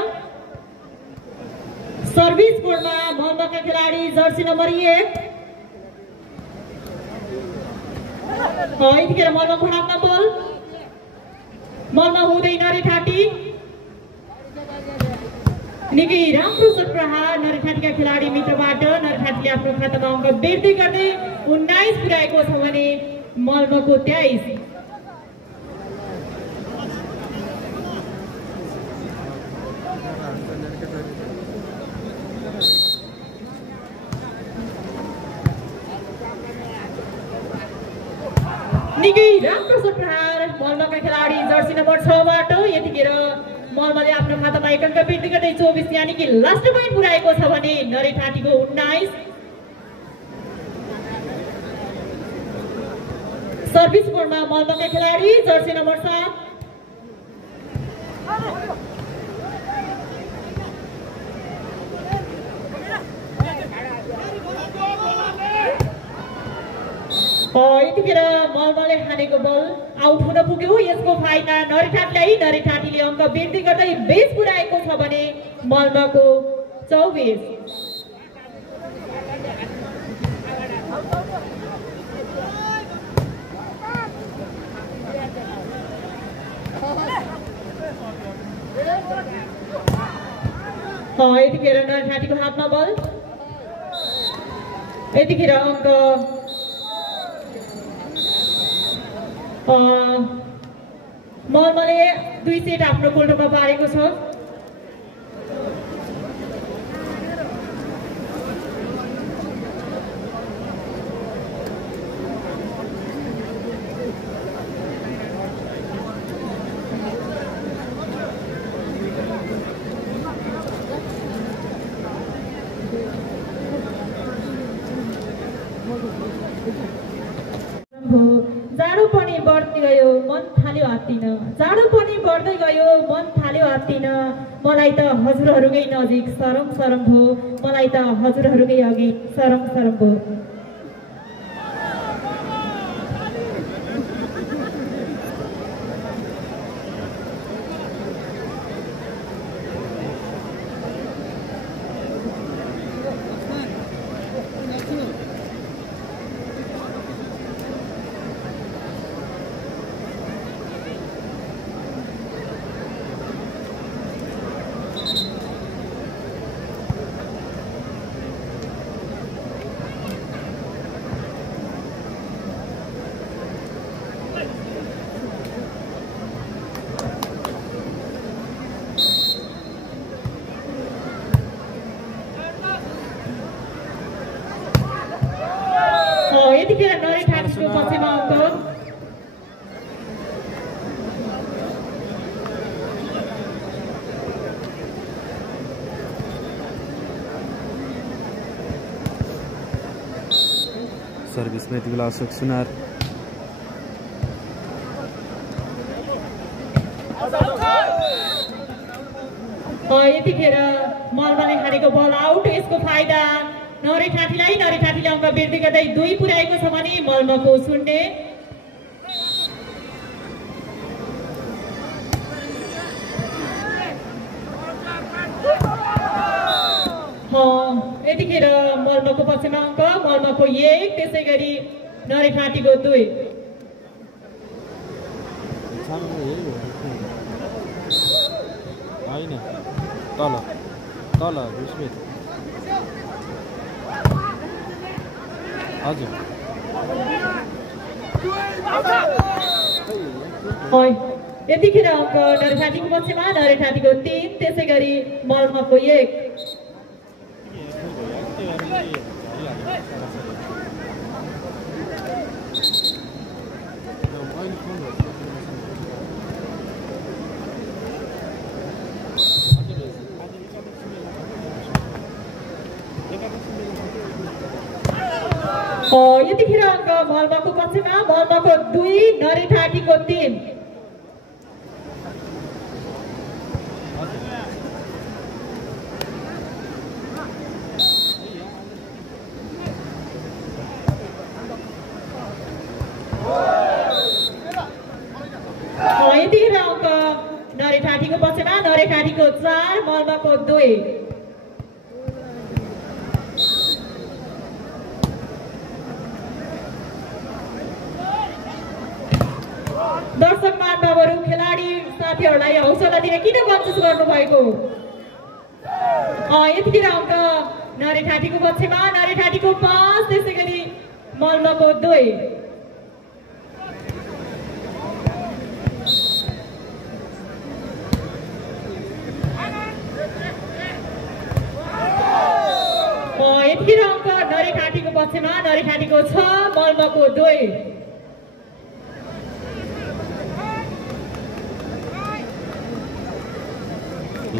सर्भिस बोर्डमा मलमाका खेलाडी जर्सी नम्बर 1 यतिखेर मलमाको हातमा बल मलमा हुँदै नरठाँटी निकै राम्रो शट प्रहार नरठाँटीका खेलाडी मित्रबाट नरठाँटीले आफ्नो खातामा अङ्क वृद्धि गर्दै 19 पुर्याएको छ भने मलमाको 23 निकै राम्रो शट प्रहार मलमाका खेलाडी जर्सी नम्बर 6 बाट यतिखेर मलमाले आफ्नो खातामा एक अङ्क वृद्धि गर्दै 24 यानी कि लास्ट पोइन्ट पुर्याएको छ भने नरठाँटीको 19 सर्भिस बोर्डमा मलमाका खेलाडी जर्सी नम्बर 7 यतिखेर मलमाले हानेको बल आउट हुन पुग्यो यसको फाइदा नरठाँटीले अङ्क वृद्धि गर्दै 20 पुर्याएको छ भने मलमाको 24 यतिखेर नरठाँटीको हातमा बल यतिखेर अङ्क मलमाले 2 सेट आफ्नो गोल्डरमा पारेको छ जाडो पनि बढ्दै गयो मन थाल्यो हात्तिन जाडो पनि बढ्दै गयो मन थाल्यो हात्तिन मलाई त हजुरहरूकै नजिक सरम सरम भो मलाई त हजुरहरूकै अघि सरम सरम भो यतिखेर नरठाँटीको पक्षमा अङ्क सर्भिसमा यति बेला अशोक सुनार यतिखेर मलमाले हानेको बल आउट यसको फाइदा नरठाँटीले अङ्क वृद्धि गर्दै 2 पुर्याएको छ भने मलमाको 0 यतिखेर मलमाको पक्षमा अङ्क मलमाको 1 त्यसै गरी नरठाँटीको 2 होइन तल तल हजुर यतिखेर अङ्क नरठाँटीको पक्षमा नरठाँटीको 3 त्यसै गरी मलमाको 1 यतिखेर अङ्क मलमाको पक्षमा मलमाको 2 नरेठाटीको 3 यतिखेर अङ्क नरेठाटीको पक्षमा नरेठाटीको 4 मलमाको 2 दर्शक महानुभावहरू खेलाडी साथीहरूलाई हौसला दिन किन कोसिस गर्नुभएको यतिखेर अङ्क नरेठाटीको पक्षमा नरेठाटीको 5 त्यसैगरी मलमाको 2 यतिखेर अङ्क नरेठाटीको पक्षमा नरेठाटीको 6 मलमाको 2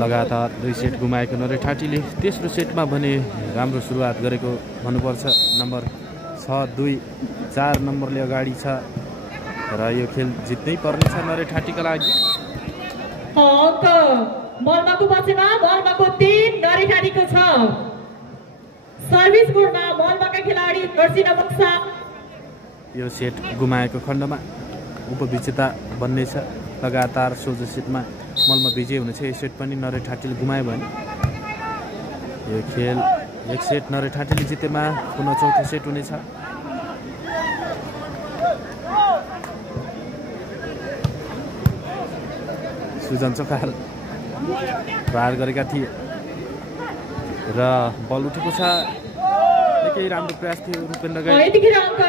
लगातार 2 सेट गुमाएको नरेठाटीले तेस्रो सेटमा भने राम्रो सुरुवात गरेको भन्नुपर्छ। नम्बर 6-2-4 नम्बरले अगाडि छ र यो खेल जित्नै पर्नेछ नरेठाटीका लागि। अङ्क मलमाको पक्षमा मलमाको 3 नरेठाटीको 6 सर्भिस बोर्डमा मलमाका खेलाडी जर्सी नम्बर 7 यो सेट गुमाएको खण्डमा उपविजेता बन्नेछ। लगातार 16 सेटमा मलमा विजय हुनेछ। यो सेट पनि नरेठाटीले गुमायो भने यो खेल एक सेट नरेठाटीले जितेमा पुनः चौथो सेट हुनेछ। सुजन चोखाल प्रहार गरेका थिए र बल उठेको छ। निकै राम्रो प्रयास थियो रूपेन्द्र गाई। यतिखेर अङ्क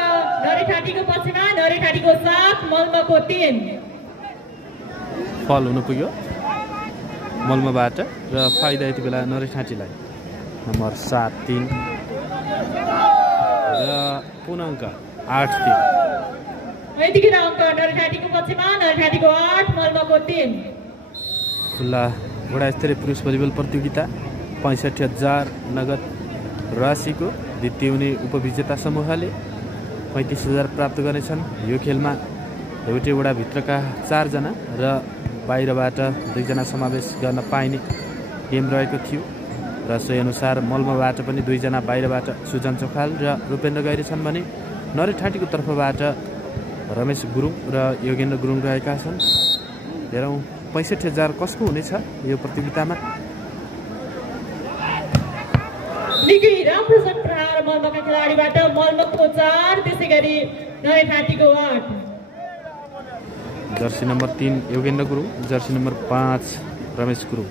नरेठाटीको पक्षमा नरेठाटीको 7 मलमाको 3 फल हुनु पुग्यो मलमाबाट र फाइदा यति बेला नरेठाटीलाई। नम्बर 7-3 र पुनः अङ्क 8-3। यतिखेर अङ्क नरेठाटीको पक्षमा नरेठाटीको 8 मलमाको 3 खुल्ला गुणास्तरीय पुरुष भलिबल प्रतियोगिता 65,000 नगद राशिको द्वितीय हुने उपविजेता समूहले 35,000 प्राप्त गर्नेछन्। यो खेलमा एउटै वडाभित्रका 4 जना र बाहिरबाट 2 जना समावेश गर्न पाइने नियम रहेको थियो र सोही अनुसार मलमाबाट पनि 2 जना बाहिरबाट सुजन चोखाल र रूपेन्द्र गैरी छन् भने नरेठाटीको तर्फबाट रमेश गुरुङ र योगेन्द्र गुरुङ रहेका छन्। हेरौँ 65,000 कसको हुनेछ यो प्रतियोगितामा। निकै राम्रो प्रहार मलमाका खेलाडीबाट मलमाको 4 त्यसैगरी नरेठाटीको 8। Jersey number 3 Yogendra Gurung, Jersey number 5 Ramesh Gurung.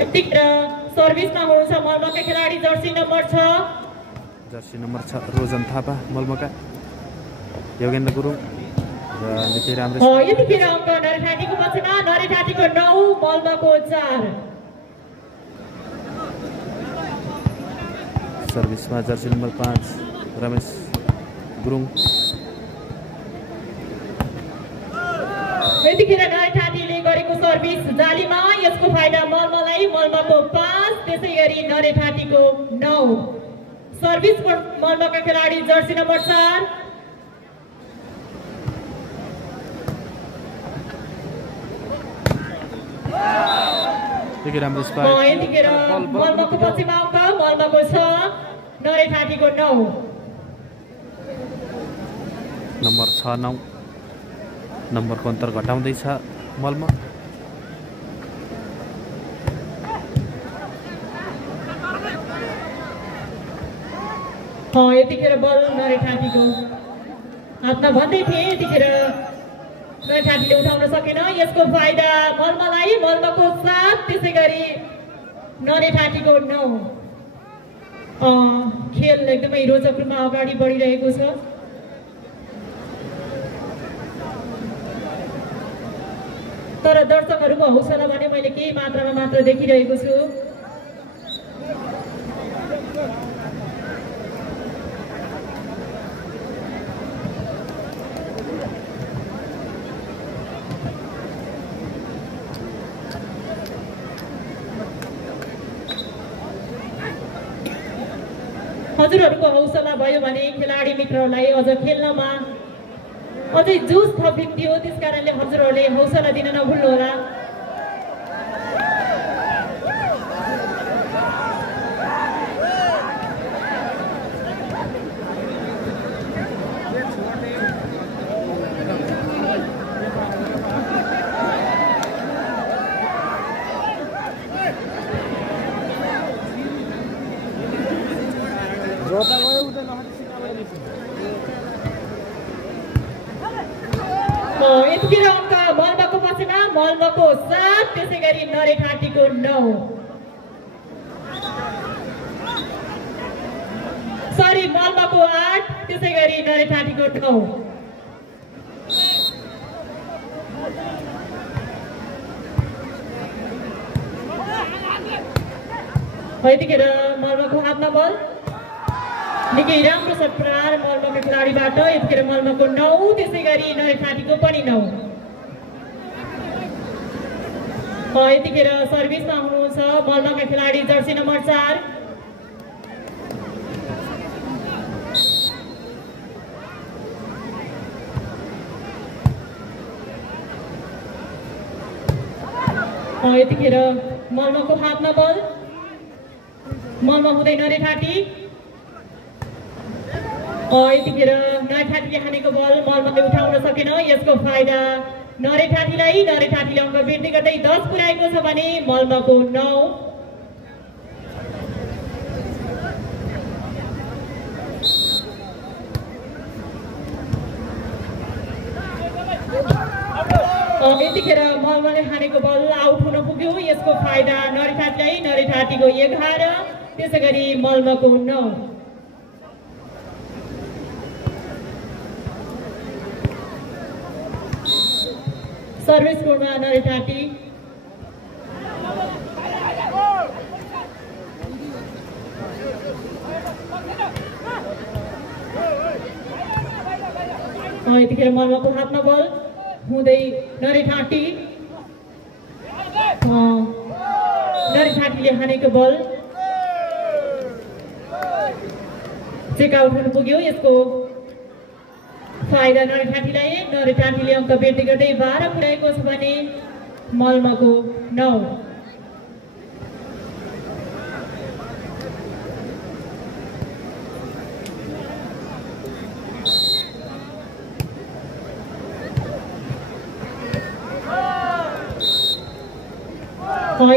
यतिखेर सर्भिसमा हुनुहुन्छ मलमाका खेलाडी जर्सी नम्बर 6 रोजन थापा मलमाका योगेन्द्र गुरुङ र निकै राम्रो। यतिखेर अङ्क नरेठाटीको पक्षमा नरेठाटीको 9 मलमाको 4 सर्भिसमा जर्सी नम्बर 5 रमेश गुरुङ। यतिखेर नरेठाटीले गरेको सर्भिस जालीमा यसको फाइदा मलमालाई मलमाको 5 त्यसैगरी नरेठाटीको 9 सर्भिस मलमाका खेलाडी जर्सी नम्बर 4 राम्रो यतिखेर मलमाको पक्षमा अङ्क मलमाको 6 नरेठाटीको 9 नम्बर 6-9 नम्बरको अन्तर घटाउँदैछ मलमा। यतिखेर बल नरेठाटीको हातमा भन्दै थिए। यतिखेर नरेठाटीले उठाउन सकेन। यसको फाइदा मलमालाई मलमाको 7 त्यसैगरी नरेठाटीको 9। खेल एकदमै रोचक रूपमा अगाडि बढिरहेको छ। तर दर्शकहरूको हौसला भने मैले केही मात्रामा मात्र देखिरहेको छु। हजुरहरूको हौसला भयो भने खेलाडी मित्रहरूलाई अझ खेल्नमा अझै जोस थपिन्थ्यो। त्यसकारणले हजुरहरूले हौसला दिन नभुल्नुहोला। यतिखेर अङ्क मल्माको पक्षमा मल्माको 7 त्यसै गरी नरेठाटीको 9 सरी मल्माको 8 त्यसै गरी नरेठाटीको 9 यतिखेर मल्माको हातमा बल निकै राम्रो छ प्रहार मल्माको खेलाडीबाट। यतिखेर मल्माको 9 त्यसै गरी नरेठाटीको पनि 9 यतिखेर सर्भिसमा हुनुहुन्छ मल्माका खेलाडी जर्सी नम्बर 4 यतिखेर मल्माको हातमा बल मल्मा हुँदै नरेठाटी यतिखेर नरेठाटीले हानेको बल मल्माले उठाउन सकेन। यसको फाइदा नरेठाटीलाई। नरेठाटीले अङ्क वृद्धि गर्दै 10 पुर्याएको छ भने मल्माको 9 यतिखेर मल्माले हानेको बल आउट हुन पुग्यो। यसको फाइदा नरेठाटीलाई। नरेठाटीको 11 त्यसै गरी मल्माको 9 सर्भिस कोडमा नरेठाटी यतिखेर मल्माको हातमा बल हुँदै नरेठाटी नरेठाटीले हानेको बल चेकआउट हुन पुग्यो। यसको फाइदा नरेठाटीलाई। नरेठाटीले अङ्क वृद्धि गर्दै 12 पुर्याएको छ भने मल्माको 9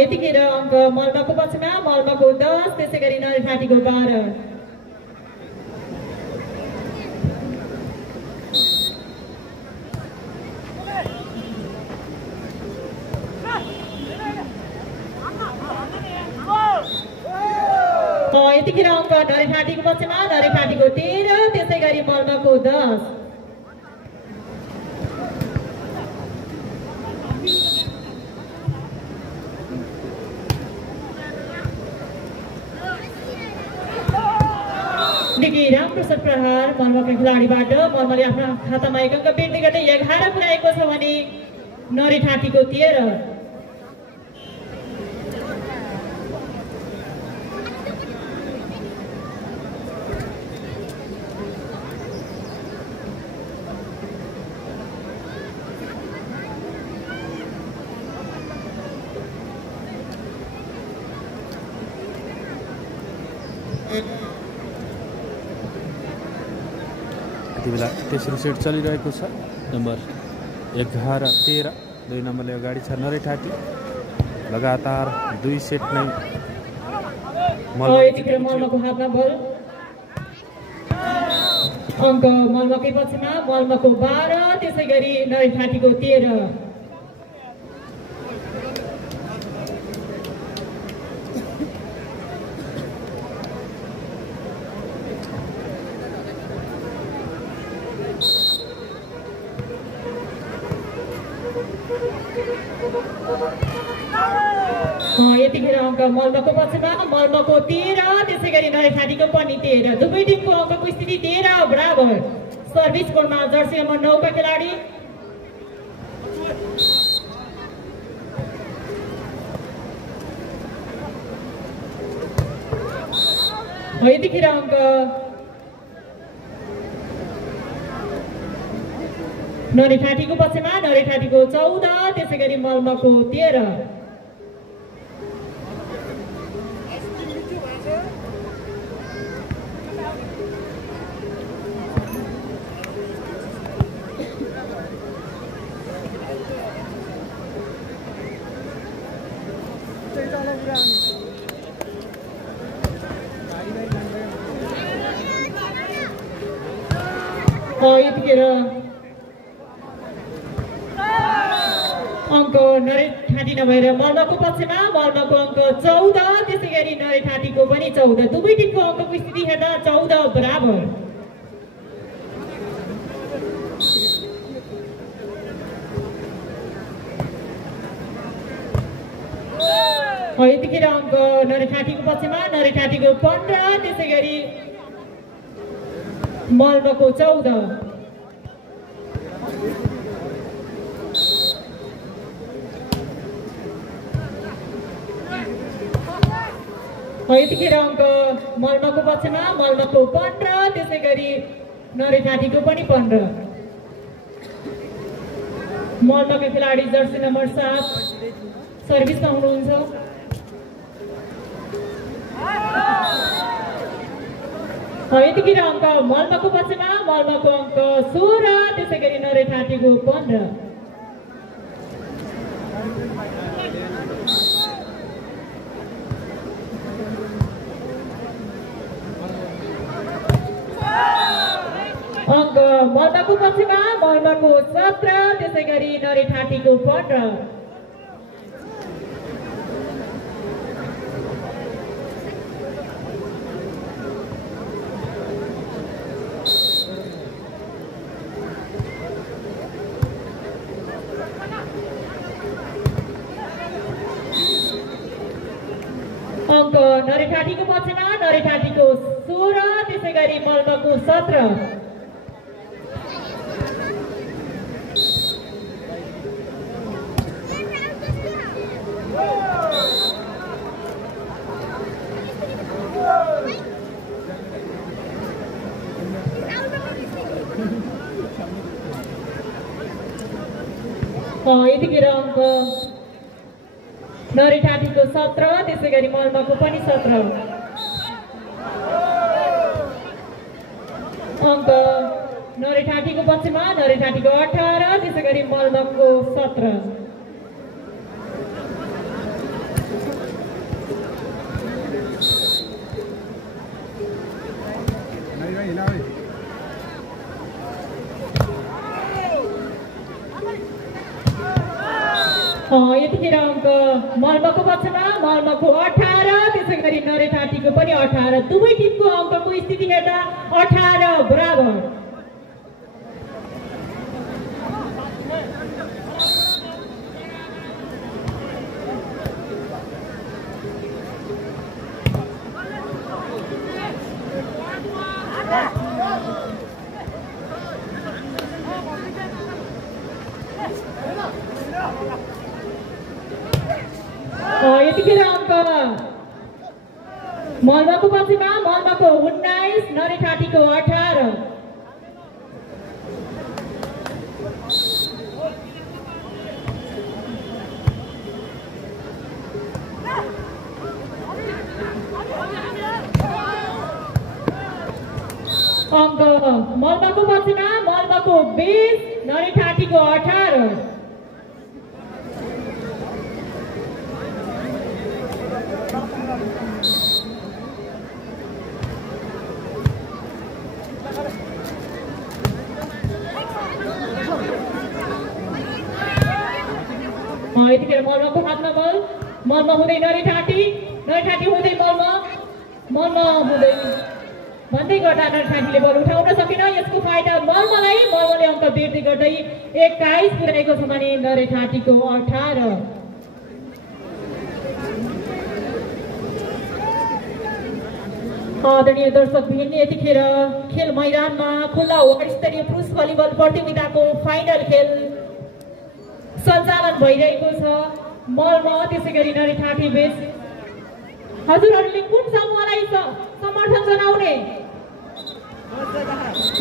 यतिखेर अङ्क मल्माको पक्षमा मल्माको 10 त्यसै गरी नरेठाटीको 12 यतिखेर अङ्क नरेठाटीको पक्षमा नरेठाटीको 13 त्यसै गरी मल्माको 10 निकै राम्रो शट प्रहार मल्माका खेलाडीबाट। मल्माले आफ्नो खातामा एक अङ्क वृद्धि गर्दै 11 पुर्याएको छ भने नरेठाटीको 13 यति बेला तेस्रो सेट चलिरहेको छ। नम्बर 11-13 2 नम्बरले अगाडि छ नरेठाटी। लगातार 2 सेट नै मल्माको हातमा बल अङ्क मल्माकै पक्षमा मल्माको 12 त्यसै गरी नरेठाटीको 13 यतिखेर अङ्क मल्माको पक्षमा मल्माको 13 त्यसै गरी नरेठाटीको पनि 13 दुवै टिमको अङ्कको स्थिति 13 बराबर। सर्भिस कोडमा जर्सी नम्बर 9 का खेलाडी यतिखेर अङ्क नरेठाटीको पक्षमा नरेठाटीको 14 त्यसै गरी मल्मको 13। यतिखेर अङ्क नरेठाटी नभएर मल्मको पक्षमा मल्मको अङ्क 14 त्यसै गरी नरेठाटीको पनि 14। दुवै टिमको अङ्कको स्थिति हेर्दा 14 बराबर। यतिखेर अङ्क नरेठाटीको पक्षमा नरेठाटीको 15 त्यसै गरी मल्मको 14। यतिखेर अङ्क मल्मको पक्षमा मल्मको 15 त्यसै गरी नरेठाटीको पनि 15। मल्मका खेलाडी जर्सी नम्बर 7 सर्भिसमा हुनुहुन्छ। यतिखेर अङ्क मल्मको पक्षमा मल्मको अङ्क 16 त्यसै गरी नरेठाटीको 15। अङ्क मल्मको पक्षमा मल्मको 17 त्यसै गरी नरेठाटीको 15। अङ्क नरेठाटीको पक्षमा नरेठाटीको 16 त्यसै गरी मल्मको 17। यतिखेर अङ्क नरेठाटीको 17 त्यसै गरी मल्मको पनि 17। अङ्क नरेठाटीको पक्षमा नरेठाटीको 18 त्यसै गरी मल्मको 17। यतिखेर अङ्क मल्मको पक्षमा मल्मको 18 त्यसै गरी नरेठाटीको पनि 18। दुवै टिमको अङ्कको स्थिति हेर्दा 18 बराबर। यतिखेर अङ्क मल्मको पक्षमा मल्मको 19 नरेठाटीको 18। अङ्क मल्मको पक्षमा मल्मको 20 नरेठाटीको 18। यतिखेर मल्मको हातमा बल, मल्म हुँदै नरेठाटी, नरेठाटी हुँदै मल्म, मल्म हुँदै भन्दै गर्दा नरेठाटीले बल उठाउन सकेन। यसको फाइदा मल्मलाई, मल्मले अङ्क बेर्दै गर्दै 21 पुर्याएको छ भने नरेठाटीको 18। आदरणीय दर्शकवृन्द, यतिखेर खेल मैदानमा खुल्ला वार्ड स्तरीय पुरुष भलिबल प्रतियोगिताको फाइनल खेल सञ्चालन भइरहेको छ। मल्म त्यसै गरी नरेठाटी बीच हजुरहरूले कुन समूहलाई समर्थन जनाउने?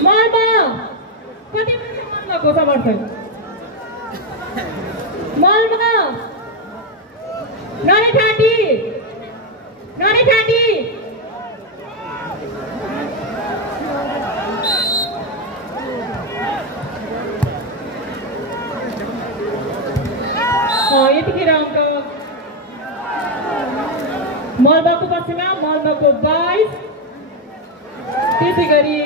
मलमा कति मलमाको समर्थन? मलमा नरेठाटी यतिखेर अङ्क मलमाको पक्षमा मलमाको 22, त्यसै गरी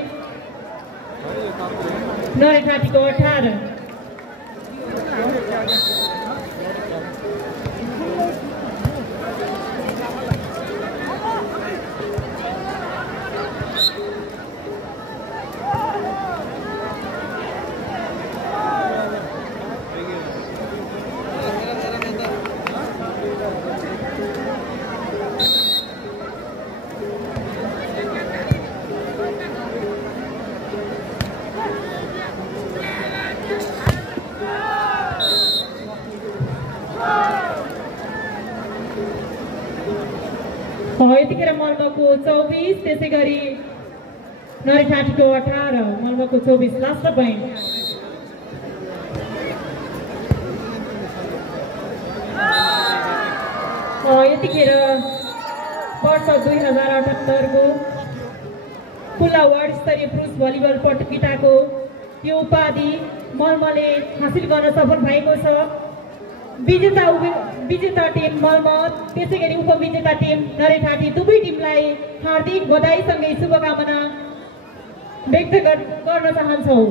नरेठाटीको 18। यतिखेर मलमाको 24, त्यसै गरी नरेठाटीको 18, मलमाको 24 लास्ट पोइन्ट। यतिखेर वर्ष 2078 को खुल्ला वार्ड स्तरीय पुरुष भलिबल प्रतियोगिताको यो उपाधि मलमले हासिल गर्न सफल भएको छ। विजेता टिम मलमा, त्यसै गरी उपविजेता टिम नरेठाटी, दुवै टिमलाई हार्दिक बधाईसँगै शुभकामना व्यक्त गर्न चाहन्छौँ।